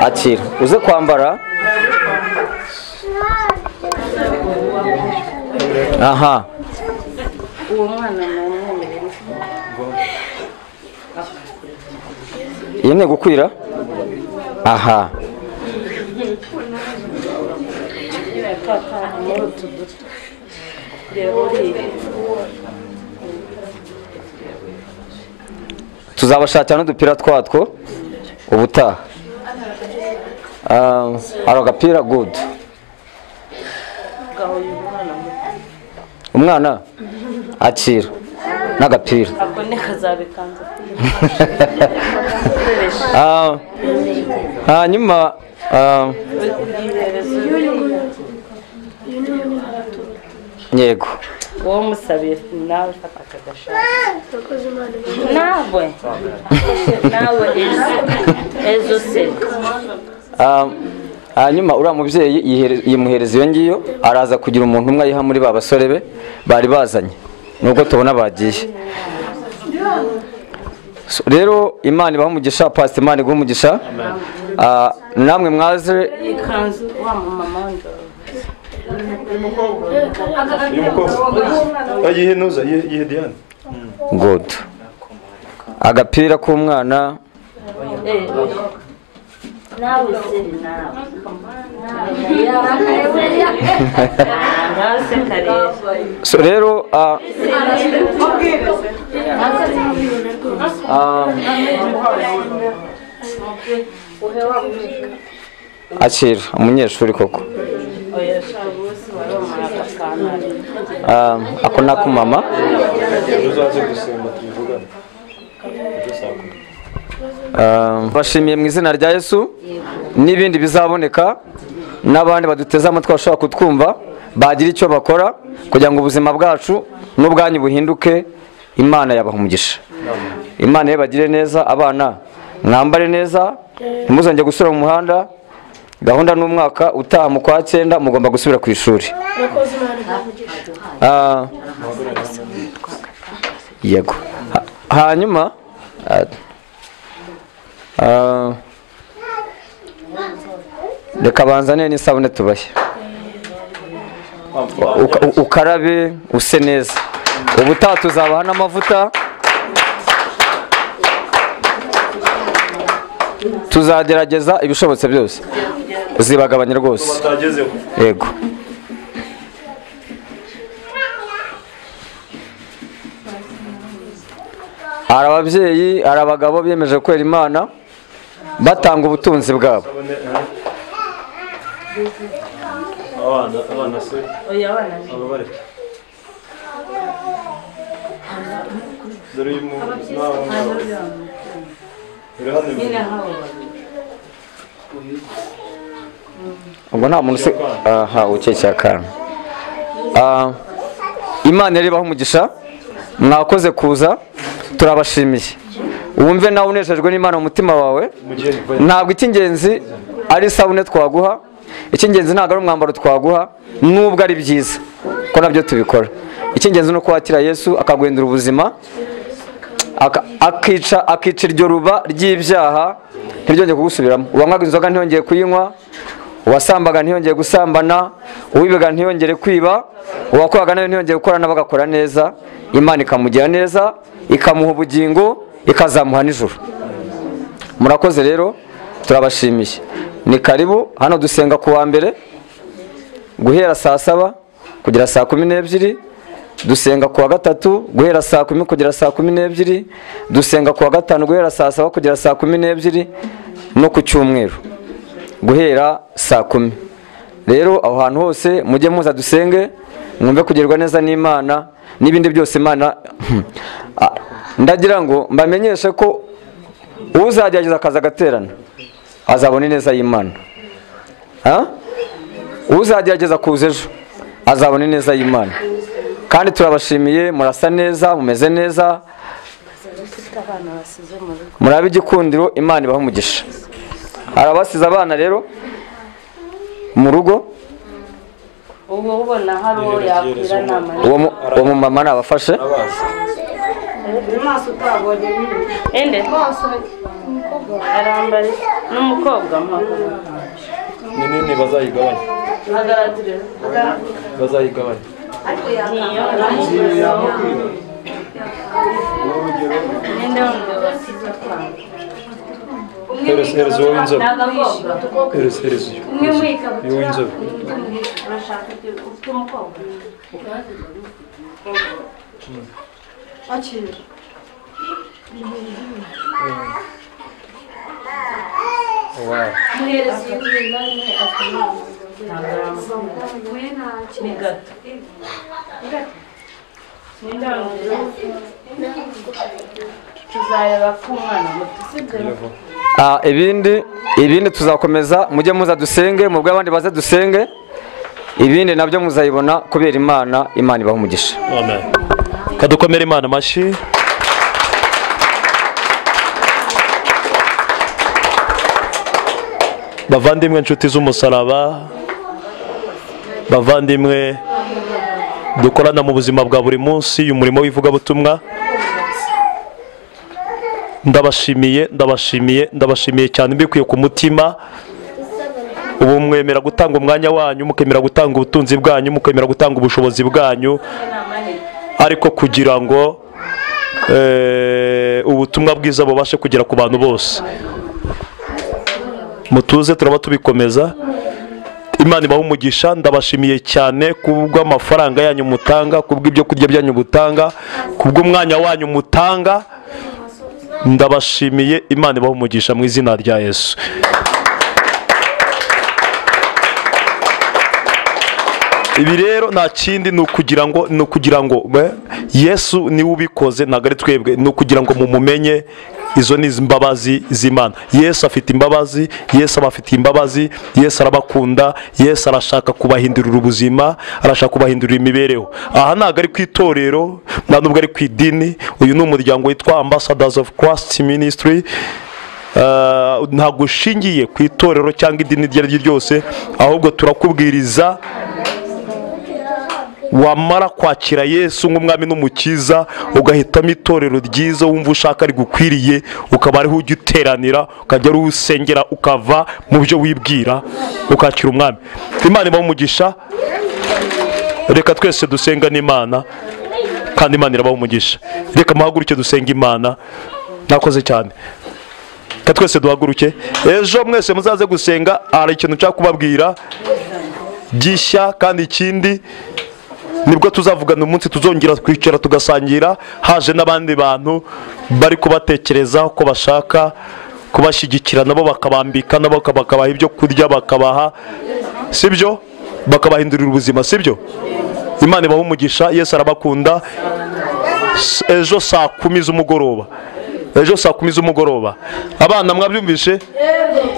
Akira, uze kwambara. Aha. Uwo mwana yemwe gukwira. Aha. Tuzabashakira n'udupira twatwo ubutaha. Aro gapira good. Umwana akira n'agapira. Ako ne kazabikanza. Hanyuma yego uwo musabira nawe fata akagashaka nawe ejo se. hanyuma uriya mubyeyi yimuhereza iyo ngiyo, araza kugira umuntu umwe ayiha muri ba basore be bari bazanye, nubwo tubona bagiye. Rero Imana ibaha umugisha, Pastor Imana iguha umugisha. Namwe mwaze good agapira k'umwana so rero akira umunyeshuri koko ako nako mama bashimiye mu izina rya Yesu, n'ibindi bizaboneka n'abandi baduteze amatwi bashobora kutwumva bagira icyo bakora kugira ngo ubuzima bwacu n'ubwanyu buhinduke. Imana yabaha umugisha, Imana yabagire neza. Abana mwambare neza, ntimuzongere gusubira mu muhanda. Gahunda n'umwaka utaha mu kwa 9 mugomba gusubira ku ishuri. Yego. Hanyuma reka banzane n'isabune tubahe, ukarabe use neza. Ubutaha tuzabaha n'amavuta, tuzagerageza ibishobotse byose zibagabanya rwose. Yego. Hari ababyeyi, hari abagabo biyemeje gukorera Imana batanga ubutunzi bwabo. ubwo nta muntu se ukekeye akana. Imana yari ibaha umugisha, mwakoze kuza, turabashimiye. Wumve nawe unejejwe n'Imana mu mutima wawe. Ntabwo icy'ingenzi ari isabune twaguha, icy'ingenzi ntabwo ari umwambaro twaguha, nubwo ari byiza ko nabyo tubikora. Icy'ingenzi no kwakira Yesu akaguhindura ubuzima, akica iryo ruba ry'ibyaha ntiryongeye kugusubiramo. Uwanywaga inzoga ntiyongeye kuyinywa, uwasambaga ntiyongeye gusambana, uwibaga ntiyongere kwiba, uwakoraga nawe ntiyongeye gukorana bagakora neza. Imana ikamugira neza, ikamuha ubugingo, ikazamuha nijoro. Murakoze rero, turabashimiye. Ni karibu hano dusenga ku wa mbere guhera saa 7 kugera saa 12, dusenga ku wa gatatu guhera saa 10 kugera saa 12, dusenga ku wa gatanu guhera saa 7 kugera saa 12, no ku cyumweru guhera saa 10. Rero aho hantu hose mujye muza dusenge, mwumve kugerwa neza n'Imana n'ibindi byose. Imana ndagira ngo mbamenyeshe ko uzagerageza akaza gaterana azabona neza y'Imana. Uzagerageza kuza ejo azabona neza y'Imana. Kandi turabashimiye, murasa neza, mumeze neza, murabe igikundiro. Imana ibaha umugisha. Arabasize abana rero mu rugo, ubu ubona hari uwo yakwira nama. Uwo mumama nabafashe ende arambare n'umukobwa nini bazayigabanya, bazayigabanya. Hereza uwo w'inzobe, hereza uwo w'inzobe. ibindi tuzakomeza, mujye muza dusenge, mubwo abandi baze dusenge. ibindi nabyo muzayibona kubera Imana ibaha umugisha. Amen. Kadukomere Imana amashyi. Bavandimwe inshuti z'umusaraba, bavandimwe dukorana mu buzima bwa buri munsi uyu murimo w'ivugabutumwa, ndabashimiye cyane mbikuye ku mutima. Ubu mwemera gutanga umwanya wanyu, mukemera gutanga ubutunzi bwanyu, mukemera gutanga ubushobozi bwanyu, ariko kugira ngo ubutumwa bwiza bubashe kugera ku bantu bose. Mutuze turaba tubikomeza. Imana ibahe umugisha. Ndabashimiye cyane kubw'amafaranga yanyu mutanga, kubw'ibyo kurya byanyu mutanga, kubw'umwanya wanyu mutanga. Ndabashimiye. Imana ibahe umugisha mu izina rya Yesu. Ibi rero nta kindi ni ukugira ngo Yesu niwe ubikoze, ntabwo ari twebwe. Ni ukugira ngo mumumenye. Izo ni imbabazi z'Imana. Yesu afite imbabazi, Yesu abafitiye imbabazi, Yesu arabakunda, Yesu arashaka kubahindurira ubuzima, arashaka kubahindurira imibereho. Aha ntabwo ari ku itorero, nta nubwo ari ku idini. Uyu ni umuryango witwa Ambassadors of Christ Ministry. Ntabwo ushingiye ku itorero cyangwa idini iryo ari ryo ryose, ahubwo turakubwiriza wamara kwakira Yesu nk'umwami n'umukiza, ugahitamo itorero ryiza wumva ushaka rigukwiriye, ukaba ariho ujya uteranira, ukajya urusengera, ukava mu byo wibwira, ukakira umwami. Imana ibahe umugisha. Reka twese dusenga n'Imana, kandi Imana irabaha umugisha. Reka muhaguruke dusenga Imana. Nakoze cyane. Reka twese duhaguruke. Ejo mwese muzaze gusenga, hari ikintu nshaka kubabwira gishya, kandi ikindi nibwo tuzavugana umunsi tuzongera kwicara tugasangira, haje n'abandi bantu bari kubatekereza ko bashaka kubashyigikira, nabo bakabambika, nabo bakabaha ibyo kurya, bakabaha, sibyo, bakabahindurira ubuzima, sibyo. Imana ibahe umugisha. Yesu arabakunda. Ejo saa 10 z'umugoroba, ejo saa 10 z'umugoroba, abana mwabyumvishe?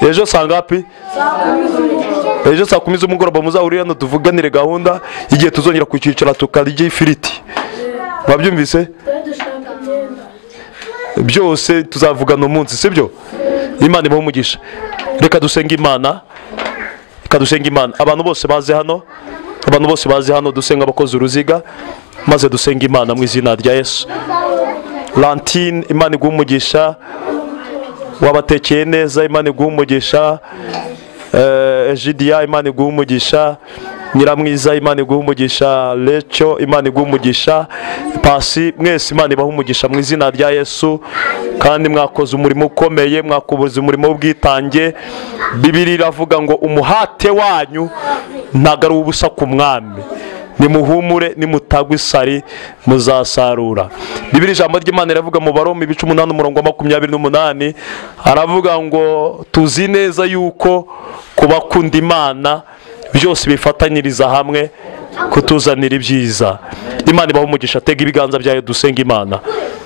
Ejo saa ngapi? Ejo saa 10 z'umugoroba muzahurira hano tuvuganire gahunda igihe tuzongera kukicara tukarya ifiriti. Mwabyumvise? Byose tuzavugana umunsi, sibyo? Imana ibahe umugisha. Reka dusenga Imana. Abantu bose baze hano, dusenga abakoze uruziga, maze dusenga Imana mu izina rya Yesu. Lantine, Imana iguhe umugisha. Wabatekeye neza, Imana iguhe umugisha. Egidia, Imana iguhe umugisha. Nyiramwiza, Imana iguhe umugisha. Lecho, Imana iguhe umugisha. Pasi, mwese Imana ibahe umugisha mu izina rya Yesu. Kandi mwakoze umurimo ukomeye, mwakoze umurimo w'ubwitange. Bibiliya iravuga ngo umuhate wanyu ntabwo ari ubusa ku mwami. Nimuhumure, nimutagwa isari muzasarura. Bibiliya ijambo ry'Imana iravuga mu Baroma 8:28, aravuga ngo tuzi neza yuko kubakunda Imana byose bifatanyiriza hamwe kutuzanira ibyiza. Imana ibahe umugisha. Tega ibiganza byawe dusenga Imana.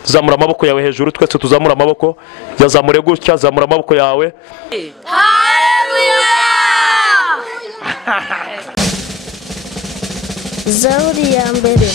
Zamura amaboko yawe hejuru, twese tuzamura amaboko. Yazamure gutya, zamura amaboko yawe. Haleluya! Zaburi ya mbere.